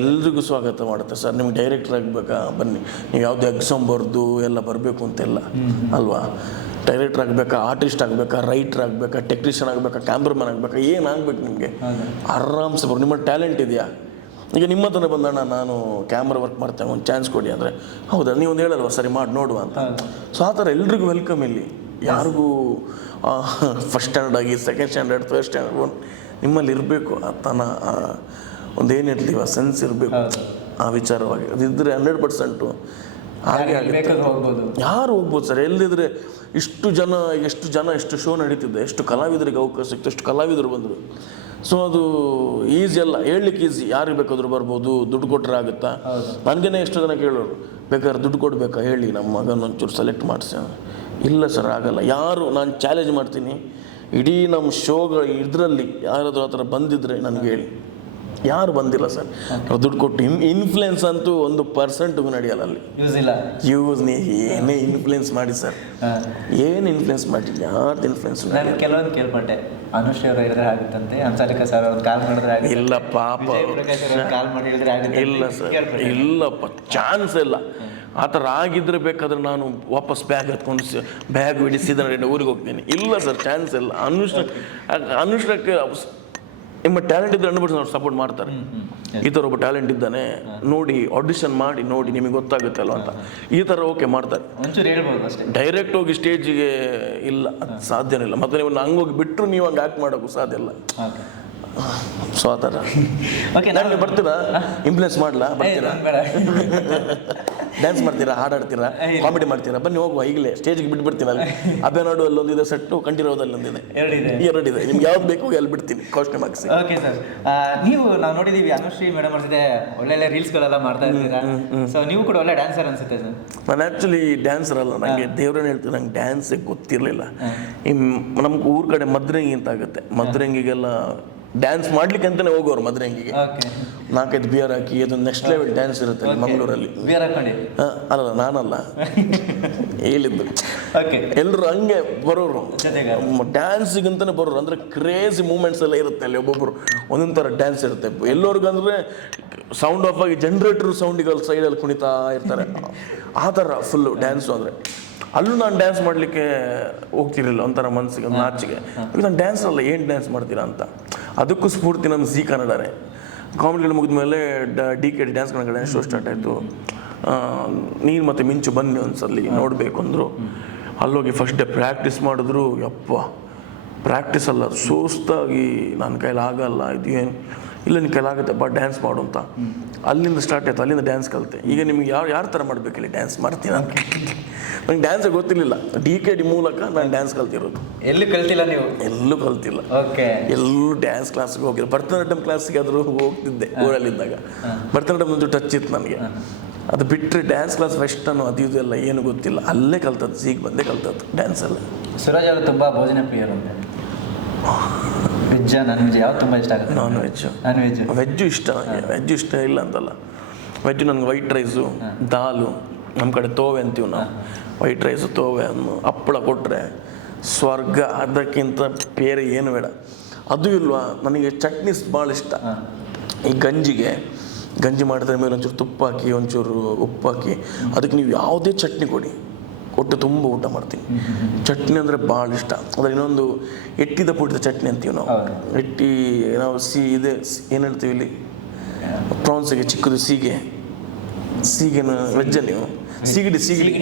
ಎಲ್ರಿಗೂ ಸ್ವಾಗತ ಮಾಡುತ್ತೆ ಸರ್. ನಿಮ್ಗೆ ಡೈರೆಕ್ಟರ್ ಆಗಬೇಕಾ, ಬನ್ನಿ. ನೀವು ಯಾವುದೇ ಎಕ್ಸಾಮ್ ಬರೆದು ಎಲ್ಲ ಬರಬೇಕು ಅಂತೆಲ್ಲ ಅಲ್ವಾ. ಡೈರೆಕ್ಟರ್ ಆಗಬೇಕಾ, ಆರ್ಟಿಸ್ಟ್ ಆಗಬೇಕಾ, ರೈಟರ್ ಆಗಬೇಕಾ, ಟೆಕ್ನಿಷಿಯನ್ ಆಗಬೇಕಾ, ಕ್ಯಾಮ್ರಾಮನ್ ಆಗಬೇಕಾ, ಏನಾಗಬೇಕು ನಿಮಗೆ, ಆರಾಮ್ಸೆ ಬರೋ. ನಿಮ್ಮ ಟ್ಯಾಲೆಂಟ್ ಇದೆಯಾ? ಈಗ ನಿಮ್ಮ ಹತ್ರ ಬಂದಣ್ಣ ನಾನು ಕ್ಯಾಮ್ರಾ ವರ್ಕ್ ಮಾಡ್ತೇನೆ, ಒಂದು ಚಾನ್ಸ್ ಕೊಡಿ ಅಂದರೆ, ಹೌದಾ ನೀವೊಂದು ಹೇಳಲ್ವ, ಸರಿ ಮಾಡಿ ನೋಡುವ ಅಂತ. ಸೊ ಆ ಥರ ಎಲ್ರಿಗೂ ವೆಲ್ಕಮ್ ಇಲ್ಲಿ. ಯಾರಿಗೂ ಫಸ್ಟ್ ಸ್ಟ್ಯಾಂಡರ್ಡ್ ಆಗಿ, ಸೆಕೆಂಡ್ ಸ್ಟ್ಯಾಂಡರ್ಡ್, ಥರ್ಡ್ ಸ್ಟ್ಯಾಂಡರ್ಡ್ ನಿಮ್ಮಲ್ಲಿ ಇರಬೇಕು. ಆ ತನ ಒಂದೇನು ಇರ್ತೀವ ಸೆನ್ಸ್ ಇರಬೇಕು ಆ ವಿಚಾರವಾಗಿ. ಅದಿದ್ದರೆ 100% ಹಾಗೆ ಆಗುತ್ತೆ. ಯಾರು ಹೋಗ್ಬೋದು ಸರ್. ಎಲ್ಲಿದ್ರೆ ಎಷ್ಟು ಜನ ಎಷ್ಟು ಶೋ ನಡೀತಿದ್ದೆ, ಎಷ್ಟು ಕಲಾವಿದರಿಗೆ ಅವಕಾಶ ಸಿಕ್ತು, ಎಷ್ಟು ಕಲಾವಿದರು ಬಂದರು. ಸೊ ಅದು ಈಸಿ ಅಲ್ಲ, ಹೇಳಲಿಕ್ಕೆ ಈಸಿ. ಯಾರಿಗೆ ಬೇಕಾದರೂ ಬರ್ಬೋದು, ದುಡ್ಡು ಕೊಟ್ಟರೆ ಆಗುತ್ತಾ? ನನಗೇನೆ ಎಷ್ಟು ಜನ ಕೇಳೋರು, ಬೇಕಾದ್ರೆ ದುಡ್ಡು ಕೊಡಬೇಕಾ ಹೇಳಿ, ನಮ್ಮ ಮಗನ ಒಂಚೂರು ಸೆಲೆಕ್ಟ್ ಮಾಡಿಸಿ. ಇಲ್ಲ ಸರ್ ಆಗಲ್ಲ. ಯಾರು, ನಾನು ಚಾಲೆಂಜ್ ಮಾಡ್ತೀನಿ, ಇಡೀ ನಮ್ಮ ಶೋಗಳು ಇದರಲ್ಲಿ ಯಾರಾದರೂ ಆ ಥರ ಬಂದಿದ್ದರೆ ನನಗೆ ಹೇಳಿ. ಯಾರು ಬಂದಿಲ್ಲ ಸರ್. ದುಡ್ಡು ಕೊಟ್ಟು ಇನ್ಫ್ಲುಯೆನ್ಸ್ ಅಂತೂ 1% ನಡೆಯಲ್ಲ ಅಲ್ಲಿ. ಯೂಸ್ ಏನೇ ಇನ್ಫ್ಲುಯೆನ್ಸ್ ಮಾಡಿ ಸರ್, ಏನು ಇನ್ಫ್ಲುಯೆನ್ಸ್ ಮಾಡಿ, ಯಾರ್ದು ಇನ್ಫ್ಲುಯೆನ್ಸ್? ನಾನು ಕೆಲವೊಂದು ಕೇಳ್ಪಟ್ಟೆ, ಅನುಶ್ರೀ ಅವರು ಹೇಳಿದ್ರೆ ಆಗುತ್ತಂತೆ, ಹಂಸಲೇಖ ಸರ್ ಅವ್ರು ಕಾಲ್ ಮಾಡಿದ್ರೆ ಆಗುತ್ತೆ. ಇಲ್ಲ ಪಾಪ, ಕಾಲ್ ಮಾಡಿ ಹೇಳಿದ್ರೆ ಆಗುತ್ತೆ. ಇಲ್ಲ ಸರ್, ಇಲ್ಲಪ್ಪ, ಚಾನ್ಸ್ ಇಲ್ಲ. ಆ ಥರ ಆಗಿದ್ರೆ ಬೇಕಾದ್ರೆ ನಾನು ವಾಪಸ್ ಬ್ಯಾಗ್ ಎತ್ಕೊಂಡು ಬ್ಯಾಗ್ ಹಿಡಿಸಿದ ಊರಿಗೆ ಹೋಗ್ತೀನಿ. ಇಲ್ಲ ಸರ್, ಚಾನ್ಸ್ ಇಲ್ಲ. ಅನುಷ್ಠಕ್ಕೆ ನಿಮ್ಮ ಟ್ಯಾಲೆಂಟ್ ಇದ್ದರೆ 100% ಅವ್ರು ಸಪೋರ್ಟ್ ಮಾಡ್ತಾರೆ. ಈ ಥರ ಒಬ್ಬ ಟ್ಯಾಲೆಂಟ್ ಇದ್ದಾನೆ ನೋಡಿ, ಆಡಿಷನ್ ಮಾಡಿ ನೋಡಿ, ನಿಮಗೆ ಗೊತ್ತಾಗುತ್ತೆ ಅಲ್ವ ಅಂತ. ಈ ಥರ ಓಕೆ ಮಾಡ್ತಾರೆ. ಡೈರೆಕ್ಟ್ ಹೋಗಿ ಸ್ಟೇಜಿಗೆ ಇಲ್ಲ, ಅದು ಸಾಧ್ಯನೇ ಇಲ್ಲ. ಮತ್ತು ನೀವು ಹಂಗೆ ಹೋಗಿ ಬಿಟ್ಟರು ನೀವು ಹಂಗೆ ಆ್ಯಕ್ಟ್ ಮಾಡೋಕ್ಕೂ ಸಾಧ್ಯ ಇಲ್ಲ. ಸೊ ಆ ಥರ ನನಗೆ ಬರ್ತೀರಾ, ಇಂಪ್ಲೆನ್ಸ್ ಮಾಡಲಾ? ಬರ್ತೀರಾ? ಡ್ಯಾನ್ಸ್ ಮಾಡ್ತೀರಾ, ಹಾಡಾಡ್ತೀರಾ, ಕಾಮಿಡಿ ಮಾಡ್ತೀರಾ? ಬನ್ನಿ ಹೋಗುವ, ಈಗಲೇ ಸ್ಟೇಜ್ಗೆ ಬಿಟ್ಬಿಡ್ತೀನಿ. ಅಲ್ಲಿ ಅಭ್ಯನಾಡು ಅಲ್ಲೊಂದಿದೆ ಸೆಟ್ಟು, ಕಂಠೀರವದಲ್ಲಿ ಒಂದಿದೆ, ಎರಡಿದೆ. ನಿಮ್ಗೆ ಯಾವ್ದು ಬೇಕು ಅಲ್ಲಿ ಬಿಡ್ತೀನಿ, ಕಾಸ್ಟ್ಯೂಮ್ ಹಾಕಿಸಿ. ಓಕೆ ಸರ್, ನೀವು ನಾವು ನೋಡಿದ್ದೀವಿ ಅನುಶ್ರೀ ಮೇಡಮ್ ಅವ್ರದ್ದು ಒಳ್ಳೆ ರೀಲ್ಸ್ಗಳೆಲ್ಲ ಮಾಡ್ತಾ ಇರ್ತೀರಾ. ಸೊ ನೀವು ಕೂಡ ಒಳ್ಳೆ ಡ್ಯಾನ್ಸರ್ ಅನ್ಸುತ್ತೆ ಸರ್. ನಾನು ಆ್ಯಕ್ಚುಲಿ ಡ್ಯಾನ್ಸರ್ ಅಲ್ಲ, ನನಗೆ ದೇವ್ರನ್ನ ಹೇಳ್ತೀನಿ, ನಂಗೆ ಡ್ಯಾನ್ಸೇ ಗೊತ್ತಿರಲಿಲ್ಲ. ನಮ್ಗೆ ಊರ ಕಡೆ ಮದ್ರಂಗಿ ಅಂತ ಆಗುತ್ತೆ, ಮದ್ರಂಗಿಗೆಲ್ಲ ಡ್ಯಾನ್ಸ್ ಮಾಡ್ಲಿಕ್ಕೆ ಅಂತಾನೆ ಹೋಗೋರು ಮದ್ರಂಗಿಗೆ. 4-5 ಬಿಯರ್ ಹಾಕಿ ಅದೊಂದು ನೆಕ್ಸ್ಟ್ ಲೆವೆಲ್ ಡ್ಯಾನ್ಸ್ ಇರುತ್ತೆ ಮಂಗಳೂರಲ್ಲಿ. ಅಲ್ಲ ನಾನಲ್ಲ ಹೇಳಿದ್ದು, ಎಲ್ಲರೂ ಹಂಗೆ ಬರೋರು, ಡ್ಯಾನ್ಸಿಗಂತಾನೆ ಬರೋರು. ಅಂದರೆ ಕ್ರೇಜಿ ಮೂಮೆಂಟ್ಸ್ ಎಲ್ಲ ಇರುತ್ತೆ ಅಲ್ಲಿ. ಒಬ್ಬೊಬ್ಬರು ಒಂದೊಂದು ಥರ ಡ್ಯಾನ್ಸ್ ಇರುತ್ತೆ. ಎಲ್ಲರಿಗಂದ್ರೆ ಸೌಂಡ್ ಆಫ್ ಆಗಿ ಜನ್ರೇಟರ್ ಸೌಂಡಿಗೆ ಸೈಡಲ್ಲಿ ಕುಣಿತಾ ಇರ್ತಾರೆ. ಆ ಥರ ಫುಲ್ಲು ಡ್ಯಾನ್ಸು. ಅಂದರೆ ಅಲ್ಲೂ ನಾನು ಡ್ಯಾನ್ಸ್ ಮಾಡಲಿಕ್ಕೆ ಹೋಗ್ತಿರಲಿಲ್ಲ, ಒಂಥರ ಮನಸ್ಸಿಗೆ ನಾಚಿಗೆ. ನಾನು ಡ್ಯಾನ್ಸ್ ಅಲ್ಲ, ಏನು ಡ್ಯಾನ್ಸ್ ಮಾಡ್ತೀರಾ ಅಂತ. ಅದಕ್ಕೂ ಸ್ಫೂರ್ತಿ ನಮ್ಮ ಜೀ ಕನ್ನಡನೇ. ಕಾಮಿಡಿಗಳು ಮುಗಿದ ಮೇಲೆ DKD dance Kannada show start ಆಯಿತು. ನೀನು ಮತ್ತು ಮಿಂಚು ಬನ್ನಿ ಒಂದ್ಸಲಿ ನೋಡಬೇಕು ಅಂದರು. ಅಲ್ಲೋಗಿ ಫಸ್ಟ್ ಡೇ ಪ್ರಾಕ್ಟೀಸ್ ಮಾಡಿದ್ರು. ಯಪ್ಪ, ಪ್ರಾಕ್ಟೀಸ್ ಅಲ್ಲ, ಸುಸ್ತಾಗಿ ನನ್ನ ಕೈಲಿ ಆಗಲ್ಲ, ಇದು ಏನು ಇಲ್ಲ ನಿನ್ನ ಕೈಲಾಗುತ್ತಪ್ಪ ಡ್ಯಾನ್ಸ್ ಮಾಡು ಅಂತ. ಅಲ್ಲಿಂದ ಸ್ಟಾರ್ಟ್ ಆಯಿತು, ಅಲ್ಲಿಂದ ಡ್ಯಾನ್ಸ್ ಕಲಿತೆ. ಈಗ ನಿಮ್ಗೆ ಯಾವ ಥರ ಮಾಡಬೇಕಿಲ್ಲ ಡ್ಯಾನ್ಸ್ ಮಾಡ್ತೀನಿ ಅಂತ. ನಂಗೆ ಡ್ಯಾನ್ಸೇ ಗೊತ್ತಿರಲಿಲ್ಲ. DKD ಮೂಲಕ ನಾನು ಡ್ಯಾನ್ಸ್ ಕಲ್ತಿರೋದು. ಎಲ್ಲೂ ಕಲ್ತಿಲ್ಲ ನೀವು? ಎಲ್ಲೂ ಕಲ್ತಿಲ್ಲ. ಎಲ್ಲೂ ಡ್ಯಾನ್ಸ್ ಕ್ಲಾಸ್ಗೆ ಹೋಗಿಲ್ಲ. ಭರತನಾಟ್ಯಂ ಕ್ಲಾಸಿಗೆ ಆದರೂ ಹೋಗ್ತಿದ್ದೆ ಊರಲ್ಲಿದ್ದಾಗ. ಭರತನಾಟ್ಯಂ ಒಂದು ಟಚ್ ಇತ್ತು ನನಗೆ. ಅದು ಬಿಟ್ಟರೆ ಡ್ಯಾನ್ಸ್ ಕ್ಲಾಸ್ ವೆಸ್ಟರ್ನು ಅದು ಇದು ಎಲ್ಲ ಏನು ಗೊತ್ತಿಲ್ಲ. ಅಲ್ಲೇ ಕಲ್ತದ್ದು, ಸೀಗ್ ಬಂದೇ ಕಲ್ತದ್ದು ಡ್ಯಾನ್ಸಲ್ಲೇ. ಸುರಾಜ್ ಅವರು ತುಂಬ ಭೋಜನ ಪ್ರಿಯರು ಅಂತ. ವೆಜ್ಜಾ ನಾನ್ ವೆಜ್ ಯಾವ್ದು ತುಂಬ ಇಷ್ಟ ಆಗುತ್ತೆ? ನಾನ್ ವೆಜ್ಜು ಇಷ್ಟ. ವೆಜ್ಜು ಇಷ್ಟ ಇಲ್ಲ ಅಂತಲ್ಲ. ವೆಜ್ಜು ನನಗೆ ವೈಟ್ ರೈಸು, ದಾಲು, ನಮ್ಮ ಕಡೆ ತೋವೆ ಅಂತೀವಿ ನಾವು. ವೈಟ್ ರೈಸು, ತೋವೆ, ಹಪ್ಪಳ ಕೊಟ್ಟರೆ ಸ್ವರ್ಗ. ಅದಕ್ಕಿಂತ ಬೇರೆ ಏನು ಬೇಡ. ಅದು ಇಲ್ವಾ, ನನಗೆ ಚಟ್ನೀಸ್ ಭಾಳ ಇಷ್ಟ. ಈ ಗಂಜಿ ಮಾಡಿದ್ರೆ ಮೇಲೆ ಒಂಚೂರು ತುಪ್ಪ ಹಾಕಿ, ಒಂಚೂರು ಉಪ್ಪು ಹಾಕಿ, ಅದಕ್ಕೆ ನೀವು ಯಾವುದೇ ಚಟ್ನಿ ಕೊಡಿ, ಹೊಟ್ಟೆ ತುಂಬ ಊಟ ಮಾಡ್ತೀನಿ. ಚಟ್ನಿ ಅಂದರೆ ಭಾಳ ಇಷ್ಟ. ಅಂದರೆ ಇನ್ನೊಂದು ಎಟ್ಟಿದ ಪುಟ್ಟಿದ ಚಟ್ನಿ ಅಂತೀವಿ ನಾವು. ನಾವು ಇದೆ ಏನು ಹೇಳ್ತೀವಿ ಇಲ್ಲಿ, ಪ್ರಾನ್ಸಿಗೆ ಚಿಕ್ಕದು ಸೀಗೆ, ಸೀಗೆನ ವೆಜ್ಜ ನೀವು ಸೀಗಡಿ ಸೀಗಡಿ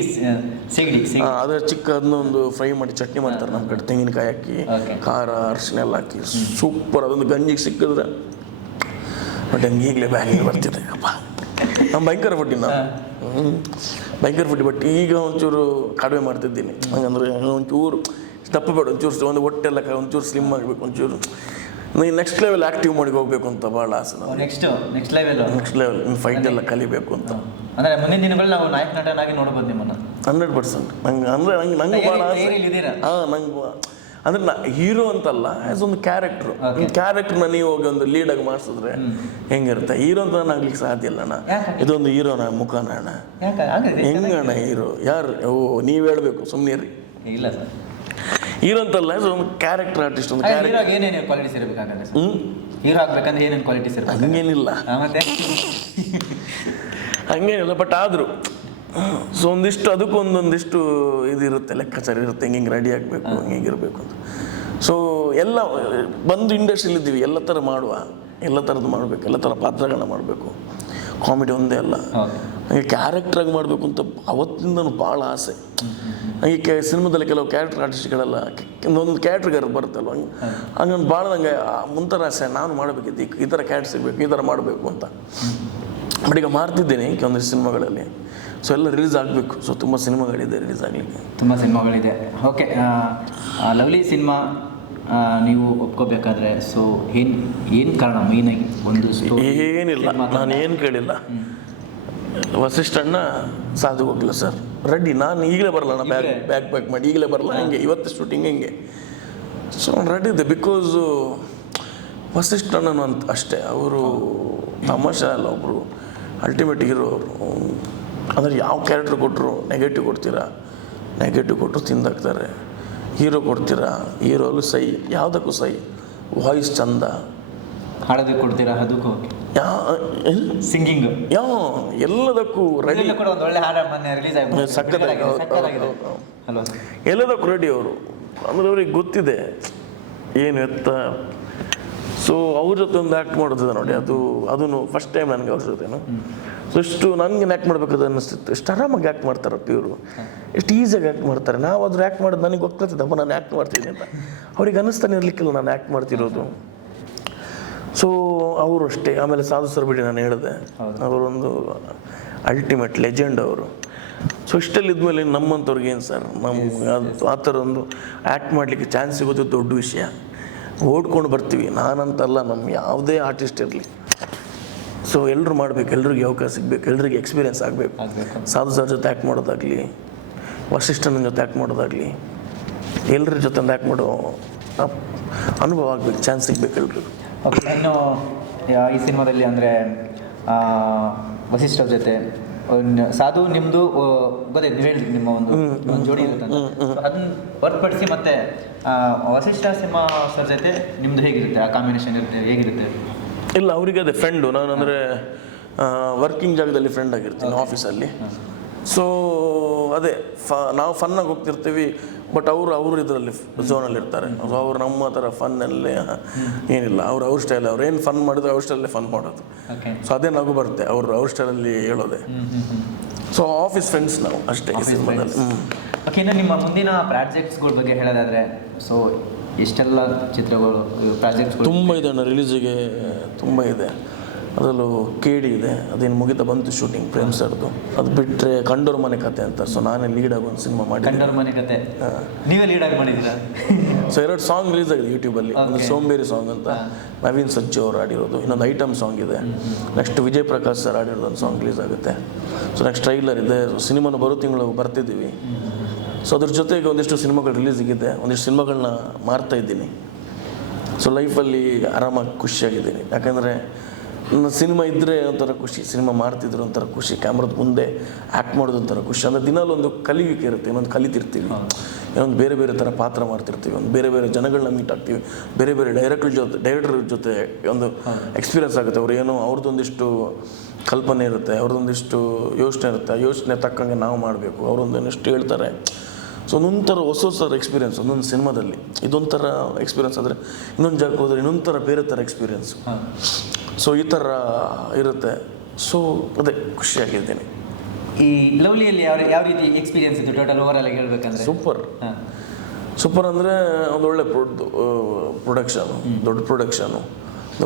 ಸಿಗಡಿ ಅದರ ಚಿಕ್ಕ ಅದನ್ನೊಂದು ಫ್ರೈ ಮಾಡಿ ಚಟ್ನಿ ಮಾಡ್ತಾರೆ ನಮ್ಮ ಕಡೆ, ತೆಂಗಿನಕಾಯಿ ಹಾಕಿ Okay. ಖಾರ ಅರಿಶಿನ ಎಲ್ಲ ಹಾಕಿ ಸೂಪರ್. ಅದೊಂದು ಗಂಜಿಗೆ ಸಿಕ್ಕಿದ್ರೆ ಬಟ್ ಹಂಗೆ ಈಗಲೇ ಬ್ಯಾಗಿಗೆ ಬರ್ತಿದೆ ಅಪ್ಪ. ನಮ್ಮ ಭಯಂಕರ ಫುಡ್ಡಿ ನಾವು ಭಯಂಕರ ಫುಡ್ಡಿ. ಬಟ್ ಈಗ ಒಂಚೂರು ಕಡಿಮೆ ಮಾಡ್ತಿದ್ದೀನಿ. ಹಂಗಂದ್ರೆ ಒಂಚೂರು ದಪ್ಪ ಬೇಡ, ಒಂಚೂರು ಒಂದು ಹೊಟ್ಟೆಲ್ಲ ಒಂಚೂರು ಸ್ಲಿಮ್ ಆಗಬೇಕು, ಒಂಚೂರು ನೆಕ್ಸ್ಟ್ ಲೆವೆಲ್ ಆ್ಯಕ್ಟಿವ್ ಮಾಡಿ ಹೋಗ್ಬೇಕು ಅಂತ ಭಾಳ ಆಸೆ ನನಗೆ. Next level next level fight ಎಲ್ಲ ಕಲಿಬೇಕು ಅಂತ. ಅಂದರೆ ಮುಂದಿನ ದಿನಗಳು ನಾವು ನಾಯಕ ನಟನಾಗಿ ನೋಡ್ಬೋದು ನಿಮ್ಮನ್ನು 100%. ನಂಗೆ ಅಂದರೆ ನಂಗೆ ಭಾಳ ಆಸೆ. ನಂಗೆ ಅಂದರೆ ಹೀರೋ ಅಂತಲ್ಲ, ಆ್ಯಸ್ ಒಂದು ಕ್ಯಾರೆಕ್ಟ್ರು. ಕ್ಯಾರೆಕ್ಟ್ರನ್ನ ನೀವು ಹೋಗಿ ಒಂದು ಲೀಡಾಗಿ ಮಾಡಿಸಿದ್ರೆ ಹೆಂಗಿರುತ್ತೆ? ಹೀರೋ ಅಂತ ನಾನು ಆಗ್ಲಿಕ್ಕೆ ಸಾಧ್ಯ ಇಲ್ಲ ಅಣ್ಣ. ಇದೊಂದು ಹೀರೋನ ಮುಖನ ಅಣ್ಣ, ಹೆಂಗಣ್ಣ ಹೀರೋ ಯಾರು? ಓ ನೀವು ಹೇಳಬೇಕು, ಸುಮ್ಮನೆ ರೀ. ಇಲ್ಲ ಸರ್, ಹೀರೋ ಅಂತಲ್ಲ, ಒಂದು ಕ್ಯಾರೆಕ್ಟರ್ ಆರ್ಟಿಸ್ಟ್. ಒಂದು ಕ್ಯಾರೆಕ್ಟರ್ ಏನೇನು ಕ್ವಾಲಿಟೀಸ್ ಇರಬೇಕಾಗಲ್ಲ ಹೀರೋ ಆಗ್ಬೇಕಂದ್ರೆ ಏನೇನು ಕ್ವಾಲಿಟೀಸ್ ಇರಬೇಕು? ಹಂಗೇನಿಲ್ಲ, ಮತ್ತೆ ಹಂಗೇನಿಲ್ಲ. ಬಟ್ ಆದರೂ ಸೊ ಒಂದಿಷ್ಟು ಅದಕ್ಕೊಂದೊಂದಿಷ್ಟು ಇದಿರುತ್ತೆ, ಲೆಕ್ಕಾಚಾರ ಇರುತ್ತೆ. ಹಿಂಗೆ ರೆಡಿ ಆಗಬೇಕು, ಹಿಂಗಿರಬೇಕು ಅಂತ. ಸೊ ಎಲ್ಲ ಬಂದು ಇಂಡಸ್ಟ್ರಿಲಿದ್ದೀವಿ, ಎಲ್ಲ ಥರ ಮಾಡುವ, ಎಲ್ಲ ಥರದ್ದು ಮಾಡಬೇಕು, ಎಲ್ಲ ಥರ ಪಾತ್ರಗಳನ್ನ ಮಾಡಬೇಕು. ಕಾಮಿಡಿ ಒಂದೇ ಅಲ್ಲ, ಹಾಗೆ ಕ್ಯಾರೆಕ್ಟ್ರಾಗಿ ಮಾಡಬೇಕು ಅಂತ ಅವತ್ತಿಂದನೂ ಭಾಳ ಆಸೆ. ಹಾಗೆ ಸಿನಿಮಾದಲ್ಲಿ ಕೆಲವು ಕ್ಯಾರೆಕ್ಟರ್ ಆರ್ಟಿಸ್ಟ್ಗಳೆಲ್ಲ ಒಂದು ಕ್ಯಾರೆಕ್ಟರ್ಗಾರ ಬರುತ್ತಲ್ವ, ಹಂಗಂದು ಭಾಳ ನಂಗೆ ಮುಂತರ ಆಸೆ. ನಾನು ಮಾಡಬೇಕಿತ್ತು ಈ ಥರ ಕ್ಯಾರೆಕ್ಟರ್ ಸಿಗಬೇಕು, ಈ ಥರ ಮಾಡಬೇಕು ಅಂತ. ಬಟ್ ಈಗ ಮಾಡ್ತಿದ್ದೇನೆ ಕೆಲವೊಂದಿಷ್ಟು ಸಿನಿಮಾಗಳಲ್ಲಿ. ಸೊ ಎಲ್ಲ ರಿಲೀಸ್ ಆಗಬೇಕು. ಸೊ ತುಂಬ ಸಿನಿಮಾಗಳಿದೆ ರಿಲೀಸ್ ಆಗಲಿಕ್ಕೆ, ತುಂಬ ಸಿನಿಮಾಗಳಿದೆ. ಓಕೆ, ಲವ್ಲಿ ಸಿನಿಮಾ ನೀವು ಒಪ್ಕೋಬೇಕಾದ್ರೆ ಸೊ ಏನು ಕಾರಣ ಮೇಯ್ನಾಗಿ? ಒಂದು ಏನಿಲ್ಲ, ನಾನು ಏನು ಕೇಳಿಲ್ಲ. ವಸಿಷ್ಠಣ್ಣ ಸಾಧು ಹೋಗಿಲ್ಲ ಸರ್, ರೆಡಿ ನಾನು ಈಗಲೇ ಬರಲ್ಲ, ನಾನು ಬ್ಯಾಗ್ ಪ್ಯಾಕ್ ಮಾಡಿ ಈಗಲೇ ಬರಲ್ಲ, ಹಂಗೆ ಇವತ್ತು ಶೂಟಿಂಗ್ ಹೆಂಗೆ. ಸೊ ರೆಡಿ ಇದೆ. ಬಿಕಾಸು ವಸಿಷ್ಠಣ್ಣನು ಅಂತ ಅಷ್ಟೇ, ಅವರು ತಮಾಷೆ ಅಲ್ಲ, ಒಬ್ಬರು ಅಲ್ಟಿಮೇಟ್ ಹೀರೋ ಅವರು. ಅಂದರೆ ಯಾವ ಕ್ಯಾರೆಕ್ಟ್ರ್ ಕೊಟ್ಟರು ನೆಗೆಟಿವ್ ಕೊಡ್ತೀರಾ, ನೆಗೆಟಿವ್ ಕೊಟ್ಟರು ತಿಂದಾಕ್ತಾರೆ. ಹೀರೋ ಕೊಡ್ತೀರಾ, ಹೀರೋಲು ಸೈ, ಯಾವುದಕ್ಕೂ ಸೈ. ವಾಯ್ಸ್ ಚಂದ, ಹಾಡೋದಕ್ಕೆ ಕೊಡ್ತೀರಾ, ಅದಕ್ಕೂ ಸಿಂಗಿಂಗ್ ಎಲ್ಲದಕ್ಕೂ ರೆಡಿ. ಕೂಡ ಒಂದು ಒಳ್ಳೆ ಹಾಡು ಮೊನ್ನೆ ರಿಲೀಸ್ ಆಗಿದೆ, ಸಕ್ಕತ್ತಾಗಿದೆ. ಅಲ್ವಾ? ಎಲ್ಲದಕ್ಕೂ ರೆಡಿ ಅವರು. ಅಂದರೆ ಅವ್ರಿಗೆ ಗೊತ್ತಿದೆ ಏನು ಎತ್ತ. ಸೊ ಅವ್ರ ಜೊತೆ ಒಂದು ಆ್ಯಕ್ಟ್ ಮಾಡೋದಿದೆ ನೋಡಿ, ಅದನ್ನು ಫಸ್ಟ್ ಟೈಮ್ ನನಗೆ ಅವ್ರ ಜೊತೆನು. ಸೊ ಇಷ್ಟು ನನಗೆ ಆ್ಯಕ್ಟ್ ಮಾಡಬೇಕಾದ್ರೆ ಅನ್ನಿಸ್ತಿತ್ತು. ಎಷ್ಟು ಆರಾಮಾಗಿ ಆ್ಯಕ್ಟ್ ಮಾಡ್ತಾರಪ್ಪ ಇವರು, ಎಷ್ಟು ಈಸಿಯಾಗಿ ಆ್ಯಕ್ಟ್ ಮಾಡ್ತಾರೆ. ನಾವು ಅದ್ರ ಆ್ಯಕ್ಟ್ ಮಾಡೋದು ನನಗೆ ಗೊತ್ತಿದ್ದಪ್ಪ, ನಾನು ಆ್ಯಕ್ಟ್ ಮಾಡ್ತೀನಿ ಅಂತ. ಅವ್ರಿಗೆ ಅನ್ನಿಸ್ತಾನೆ ಇರಲಿಕ್ಕಿಲ್ಲ ನಾನು ಆ್ಯಕ್ಟ್ ಮಾಡ್ತಿರೋದು. ಸೊ ಅವರು ಅಷ್ಟೇ. ಆಮೇಲೆ ಸಾಧು ಸರ್ ಬಿಡಿ ನಾನು ಹೇಳಿದೆ, ಅವರೊಂದು ಅಲ್ಟಿಮೇಟ್ ಲೆಜೆಂಡ್ ಅವರು. ಸೊ ಇಷ್ಟಲ್ಲಿ ಇದ್ಮೇಲೆ ನಮ್ಮಂಥವ್ರಿಗೆ ಏನು ಸರ್, ನಮ್ಗೆ ಆ ಥರ ಒಂದು ಆ್ಯಕ್ಟ್ ಮಾಡಲಿಕ್ಕೆ ಚಾನ್ಸ್ ಸಿಗೋದು ದೊಡ್ಡ ವಿಷಯ. ಓಡ್ಕೊಂಡು ಬರ್ತೀವಿ, ನಾನಂತಲ್ಲ, ನಮ್ಮ ಯಾವುದೇ ಆರ್ಟಿಸ್ಟ್ ಇರಲಿ. ಸೊ ಎಲ್ಲರೂ ಮಾಡಬೇಕು, ಎಲ್ರಿಗೂ ಅವಕಾಶ ಸಿಗಬೇಕು, ಎಲ್ರಿಗೆ ಎಕ್ಸ್ಪೀರಿಯೆನ್ಸ್ ಆಗಬೇಕು. ಸಾಧು ಸರ್ ಜೊತೆ ಆ್ಯಕ್ಟ್ ಮಾಡೋದಾಗಲಿ, ವಸಿಷ್ಠನ ಜೊತೆ ಆ್ಯಕ್ಟ್ ಮಾಡೋದಾಗಲಿ, ಎಲ್ಲರ ಜೊತೆ ಒಂದು ಆ್ಯಕ್ಟ್ ಮಾಡೋ ಅನುಭವ ಆಗಬೇಕು, ಚಾನ್ಸ್ ಸಿಗಬೇಕು ಎಲ್ರಿಗೂ. ಓಕೆ, ಇನ್ನು ಈ ಸಿನಿಮಾದಲ್ಲಿ ಅಂದರೆ ವಸಿಷ್ಠ ಜೊತೆ ಸಾಧು ನಿಮ್ಮದು ಗೊತ್ತಾಯ್ತು, ನೀವು ಹೇಳಿದ್ರಿ ನಿಮ್ಮ ಒಂದು ಜೋಡಿ ಇರುತ್ತೆ ಅಂತ. ಅದನ್ನ ಹೊರತುಪಡಿಸಿ ಮತ್ತೆ ವಸಿಷ್ಠ ಸಿನಿಮಾ ಸರ್ ಜೊತೆ ನಿಮ್ಮದು ಹೇಗಿರುತ್ತೆ? ಆ ಕಾಂಬಿನೇಷನ್ ಇರುತ್ತೆ, ಹೇಗಿರುತ್ತೆ? ಇಲ್ಲ, ಅವರಿಗೆ ಅದೇ ಫ್ರೆಂಡು. ನಾನು ಅಂದರೆ ವರ್ಕಿಂಗ್ ಜಾಗದಲ್ಲಿ ಫ್ರೆಂಡ್ ಆಗಿರ್ತೀನಿ ಆಫೀಸಲ್ಲಿ. ಸೊ ಅದೇ ನಾವು ಫನ್ನಾಗಿ ಹೋಗ್ತಿರ್ತೀವಿ. ಬಟ್ ಅವರು ಇದರಲ್ಲಿ ಝೋನಲ್ಲಿ ಇರ್ತಾರೆ. ಸೊ ಅವ್ರು ನಮ್ಮ ಥರ ಫನ್ನಲ್ಲಿ ಏನಿಲ್ಲ. ಅವ್ರ ಸ್ಟೈಲ್, ಅವ್ರು ಏನು ಫನ್ ಮಾಡಿದ್ರು ಅವ್ರ ಸ್ಟೈಲಲ್ಲಿ ಫನ್ ಮಾಡೋದು. ಸೊ ಅದೇ ನಗು ಬರುತ್ತೆ ಅವ್ರ ಸ್ಟೈಲಲ್ಲಿ ಹೇಳೋದೆ. ಸೊ ಆಫೀಸ್ ಫ್ರೆಂಡ್ಸ್ ನಾವು ಅಷ್ಟೇ ಈ ಸಿನಿಮಾದಲ್ಲಿ. ಓಕೆ, ಇನ್ನು ನಿಮ್ಮ ಮುಂದಿನ ಪ್ರಾಜೆಕ್ಟ್ಸ್ಗಳ ಬಗ್ಗೆ ಹೇಳೋದಾದರೆ, ಸೊ ಎಷ್ಟೆಲ್ಲ ಚಿತ್ರಗಳು ಪ್ರಾಜೆಕ್ಟ್ಸ್ಗಳು? ತುಂಬ ಇದೆ ಅಣ್ಣ, ರಿಲೀಸಿಗೆ ತುಂಬ ಇದೆ. ಅದರಲ್ಲೂ ಕೇಡಿ ಇದೆ, ಅದೇನು ಮುಗಿತಾ ಬಂತು ಶೂಟಿಂಗ್, ಪ್ರೇಮ್ ಸರ್ದು. ಅದು ಬಿಟ್ಟರೆ ಕಂಡೋರ್ ಮನೆ ಕತೆ ಅಂತ. ಸೊ ನಾನೇ ಲೀಡಾಗಿ ಒಂದು ಸಿನಿಮಾ ಮಾಡಿ. ಕಂಡೋರ್ ಮನೆ ಕತೆ ನೀವೇ ಲೀಡಾಗಿ ಮಾಡಿದ್ದೀರಾ? ಸೊ 2 ಸಾಂಗ್ ರಿಲೀಸ್ ಆಗಿದೆ ಯೂಟ್ಯೂಬಲ್ಲಿ. ಒಂದು ಸೋಂಬೇರಿ ಸಾಂಗ್ ಅಂತ ನವೀನ್ ಸಜ್ಜು ಅವರು ಆಡಿರೋದು, ಇನ್ನೊಂದು ಐಟಮ್ ಸಾಂಗ್ ಇದೆ. ನೆಕ್ಸ್ಟ್ ವಿಜಯ್ ಪ್ರಕಾಶ್ ಸರ್ ಆಡಿರೋದು ಒಂದು ಸಾಂಗ್ ರಿಲೀಸ್ ಆಗುತ್ತೆ. ಸೊ ನೆಕ್ಸ್ಟ್ ಟ್ರೈಲರ್ ಇದೆ. ಸಿನಿಮಾನ ಬರೋ ತಿಂಗಳು ಬರ್ತಿದ್ದೀವಿ. ಸೊ ಅದ್ರ ಜೊತೆಗೆ ಒಂದಿಷ್ಟು ಸಿನಿಮಾಗಳು ರಿಲೀಸಿಗಿದೆ, ಒಂದಿಷ್ಟು ಸಿನಿಮಾಗಳನ್ನ ಮಾಡ್ತಾ ಇದ್ದೀನಿ. ಸೊ ಲೈಫಲ್ಲಿ ಆರಾಮಾಗಿ ಖುಷಿಯಾಗಿದ್ದೀನಿ. ಯಾಕಂದರೆ ಸಿನಿಮಾ ಇದ್ದರೆ ಒಂಥರ ಖುಷಿ, ಸಿನಿಮಾ ಮಾಡ್ತಿದ್ರು ಒಂಥರ ಖುಷಿ, ಕ್ಯಾಮ್ರದ ಮುಂದೆ ಆ್ಯಕ್ಟ್ ಮಾಡೋದು ಒಂಥರ ಖುಷಿ. ಅಂದರೆ ದಿನಾಲು ಒಂದು ಕಲಿವಿಕೆ ಇರುತ್ತೆ, ಇನ್ನೊಂದು ಕಲಿತಿರ್ತೀವಿ, ಇನ್ನೊಂದು ಬೇರೆ ಬೇರೆ ಥರ ಪಾತ್ರ ಮಾಡ್ತಿರ್ತೀವಿ, ಒಂದು ಬೇರೆ ಬೇರೆ ಜನಗಳನ್ನ ಮೀಟ್ ಆಗ್ತೀವಿ, ಬೇರೆ ಬೇರೆ ಡೈರೆಕ್ಟರ್ ಜೊತೆ ಒಂದು ಎಕ್ಸ್ಪೀರಿಯನ್ಸ್ ಆಗುತ್ತೆ. ಅವ್ರು ಏನೋ ಅವ್ರದ್ದೊಂದಿಷ್ಟು ಕಲ್ಪನೆ ಇರುತ್ತೆ, ಅವ್ರದ್ದೊಂದಿಷ್ಟು ಯೋಚನೆ ಇರುತ್ತೆ. ಆ ಯೋಚನೆ ತಕ್ಕಂಗೆ ನಾವು ಮಾಡಬೇಕು, ಅವರೊಂದಿಷ್ಟು ಹೇಳ್ತಾರೆ. ಸೊ ಒಂದೊಂಥರ ಹೊಸ ಎಕ್ಸ್ಪೀರಿಯೆನ್ಸ್ ಒಂದೊಂದು ಸಿನಿಮಾದಲ್ಲಿ. ಇದೊಂಥರ ಎಕ್ಸ್ಪೀರಿಯೆನ್ಸ್ ಆದರೆ ಇನ್ನೊಂದು ಜಾಗಕ್ಕೆ ಹೋದರೆ ಇನ್ನೊಂದು ಥರ ಬೇರೆ ಥರ ಎಕ್ಸ್ಪೀರಿಯೆನ್ಸು. ಸೊ ಈ ಥರ ಇರುತ್ತೆ. ಸೊ ಅದೇ ಖುಷಿಯಾಗಿದ್ದೀನಿ. ಈ ಲವ್ಲಿಯಲ್ಲಿ ಯಾವ ರೀತಿ ಎಕ್ಸ್ಪೀರಿಯನ್ಸ್ ಇತ್ತು ಟೋಟಲ್ ಓವರ್ ಆಗಿ ಹೇಳ್ಬೇಕಂದ್ರೆ? ಸೂಪರ್ ಹಾಂ. ಸೂಪರ್ ಅಂದರೆ ಒಂದು ಒಳ್ಳೆ ಪ್ರೊಡಕ್ಷನು, ದೊಡ್ಡ ಪ್ರೊಡಕ್ಷನು,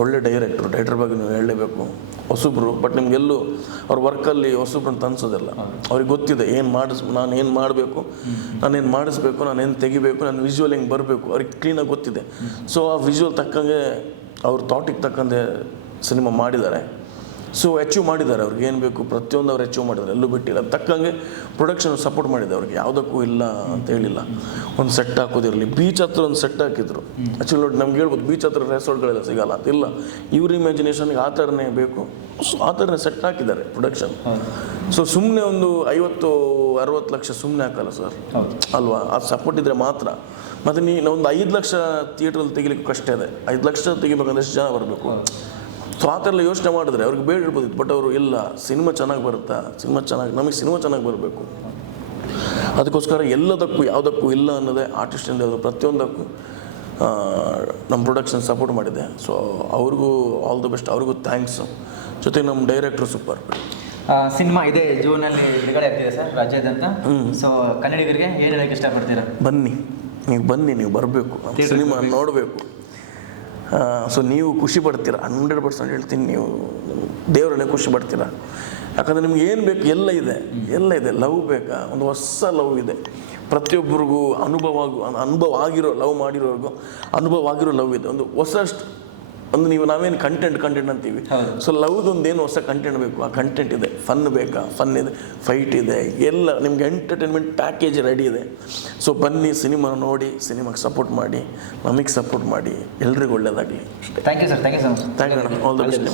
ಒಳ್ಳೆ ಡೈರೆಕ್ಟ್ರ್ ಬಗ್ಗೆ ನೀವು ಹೇಳಲೇಬೇಕು. ಹೊಸಬ್ರು, ಬಟ್ ನಿಮಗೆಲ್ಲೂ ಅವ್ರ ವರ್ಕಲ್ಲಿ ಹೊಸಬ್ರು ಅಂತ ಅನ್ಸೋದಿಲ್ಲ. ಅವ್ರಿಗೆ ಗೊತ್ತಿದೆ ನಾನು ಏನು ಮಾಡಬೇಕು, ನಾನೇನು ಮಾಡಿಸ್ಬೇಕು, ನಾನೇನು ತೆಗಿಬೇಕು, ನಾನು ವಿಜುವಲ್ ಹೆಂಗೆ ಬರಬೇಕು, ಅವ್ರಿಗೆ ಕ್ಲೀನಾಗಿ ಗೊತ್ತಿದೆ. ಸೊ ಆ ವಿಜುವಲ್ ತಕ್ಕಂಗೆ ಅವ್ರ ಥಾಟಿಗೆ ತಕ್ಕಂತೆ ಸಿನಿಮಾ ಮಾಡಿದ್ದಾರೆ. ಸೊ ಅಚೀವ್ ಮಾಡಿದ್ದಾರೆ, ಅವ್ರಿಗೆ ಏನು ಬೇಕು ಪ್ರತಿಯೊಂದು ಅವ್ರು ಅಚೀವ್ ಮಾಡಿದ್ದಾರೆ, ಎಲ್ಲೂ ಬಿಟ್ಟಿಲ್ಲ. ತಕ್ಕಂಗೆ ಪ್ರೊಡಕ್ಷನ್ ಸಪೋರ್ಟ್ ಮಾಡಿದೆ ಅವ್ರಿಗೆ, ಯಾವುದಕ್ಕೂ ಇಲ್ಲ ಅಂತ ಹೇಳಿಲ್ಲ. ಒಂದು ಸೆಟ್ ಹಾಕೋದಿರಲಿ, ಬೀಚ್ ಹತ್ರ ಒಂದು ಸೆಟ್ ಹಾಕಿದ್ರು. ಆ್ಯಕ್ಚುಲಿ ನೋಡಿ ನಮ್ಗೆ ಹೇಳ್ಬೋದು ಬೀಚ್ ಹತ್ರ ರೆಸಾರ್ಟ್ಗಳೆಲ್ಲ ಸಿಗಲ್ಲ ಅಂತಿಲ್ಲ, ಇವ್ರ ಇಮ್ಯಾಜಿನೇಷನ್ಗೆ ಆ ಥರನೇ ಬೇಕು. ಸೊ ಆ ಥರನೇ ಸೆಟ್ ಹಾಕಿದ್ದಾರೆ ಪ್ರೊಡಕ್ಷನ್. ಸೊ ಸುಮ್ಮನೆ ಒಂದು 50-60 ಲಕ್ಷ ಸುಮ್ಮನೆ ಹಾಕಲ್ಲ ಸರ್, ಅಲ್ವಾ? ಅದು ಸಪೋರ್ಟ್ ಇದ್ದರೆ ಮಾತ್ರ. ಮತ್ತು ಒಂದು 5 ಲಕ್ಷ ಥಿಯೇಟ್ರಲ್ಲಿ ತೆಗಿಲಿಕ್ಕೆ ಕಷ್ಟ ಇದೆ. 5 ಲಕ್ಷ ತೆಗಿಬೇಕಂದ್ರೆ ಎಷ್ಟು ಜನ ಬರಬೇಕು? ಸೊ ಆ ಥರ ಎಲ್ಲ ಯೋಚನೆ ಮಾಡಿದ್ರೆ ಅವ್ರಿಗೆ ಬೇಡ ಇರ್ಬೋದಿತ್ತು. ಬಟ್ ಅವರು ಇಲ್ಲ, ಸಿನಿಮಾ ಚೆನ್ನಾಗಿ ಬರುತ್ತಾ, ನಮಗೆ ಸಿನಿಮಾ ಚೆನ್ನಾಗಿ ಬರಬೇಕು, ಅದಕ್ಕೋಸ್ಕರ ಎಲ್ಲದಕ್ಕೂ ಯಾವುದಕ್ಕೂ ಇಲ್ಲ ಅನ್ನೋದೇ ಆರ್ಟಿಸ್ಟಿಂದ ಪ್ರತಿಯೊಂದಕ್ಕೂ ನಮ್ಮ ಪ್ರೊಡಕ್ಷನ್ ಸಪೋರ್ಟ್ ಮಾಡಿದೆ. ಸೊ ಅವ್ರಿಗೂ ಆಲ್ ದ ಬೆಸ್ಟ್, ಅವ್ರಿಗೂ ಥ್ಯಾಂಕ್ಸು. ಜೊತೆಗೆ ನಮ್ಮ ಡೈರೆಕ್ಟ್ರು ಸೂಪರ್. ಸಿನಿಮಾ ಇದೇ ಜೂನಲ್ಲಿ ಬಿಡುಗಡೆ ಆಗ್ತಿದೆ ಸರ್, ರಾಜ್ಯಾದ್ಯಂತ. ಸೊ ಕನ್ನಡಿಗರಿಗೆ ಏನು ಹೇಳಕ್ಕೆ ಇಷ್ಟಪಡ್ತೀರಾ? ಬನ್ನಿ, ನೀವು ಬರಬೇಕು, ಸಿನಿಮಾ ನೋಡಬೇಕು. ಸೊ ನೀವು ಖುಷಿ ಪಡ್ತೀರ, 100% ಹೇಳ್ತೀನಿ. ನೀವು ದೇವರನ್ನೇ ಖುಷಿ ಪಡ್ತೀರ. ಯಾಕಂದರೆ ನಿಮ್ಗೆ ಏನು ಬೇಕು ಎಲ್ಲ ಇದೆ. ಲವ್ ಬೇಕಾ? ಒಂದು ಹೊಸ ಲವ್ ಇದೆ ಪ್ರತಿಯೊಬ್ಬರಿಗೂ. ಅನುಭವ ಆಗಿರೋ ಲವ್ ಮಾಡಿರೋರ್ಗೂ ಅನುಭವ ಆಗಿರೋ ಲವ್ ಇದೆ. ಒಂದು ನಾವೇನು ಕಂಟೆಂಟ್ ಅಂತೀವಿ. ಸೊ ಲವ್ದೊಂದು ಏನು ಹೊಸ ಕಂಟೆಂಟ್ ಬೇಕು, ಆ ಕಂಟೆಂಟ್ ಇದೆ. ಫನ್ ಬೇಕಾ? ಫನ್ ಇದೆ, ಫೈಟ್ ಇದೆ, ಎಲ್ಲ ನಿಮ್ಗೆ ಎಂಟರ್ಟೈನ್ಮೆಂಟ್ ಪ್ಯಾಕೇಜ್ ರೆಡಿ ಇದೆ. ಸೊ ಬನ್ನಿ, ಸಿನಿಮಾ ನೋಡಿ, ಸಿನಿಮಾಗೆ ಸಪೋರ್ಟ್ ಮಾಡಿ, ನಮಗೆ ಸಪೋರ್ಟ್ ಮಾಡಿ. ಎಲ್ರಿಗೂ ಒಳ್ಳೆಯದಾಗಲಿ. Thank you sir, thank you so much. Thank you, all the best.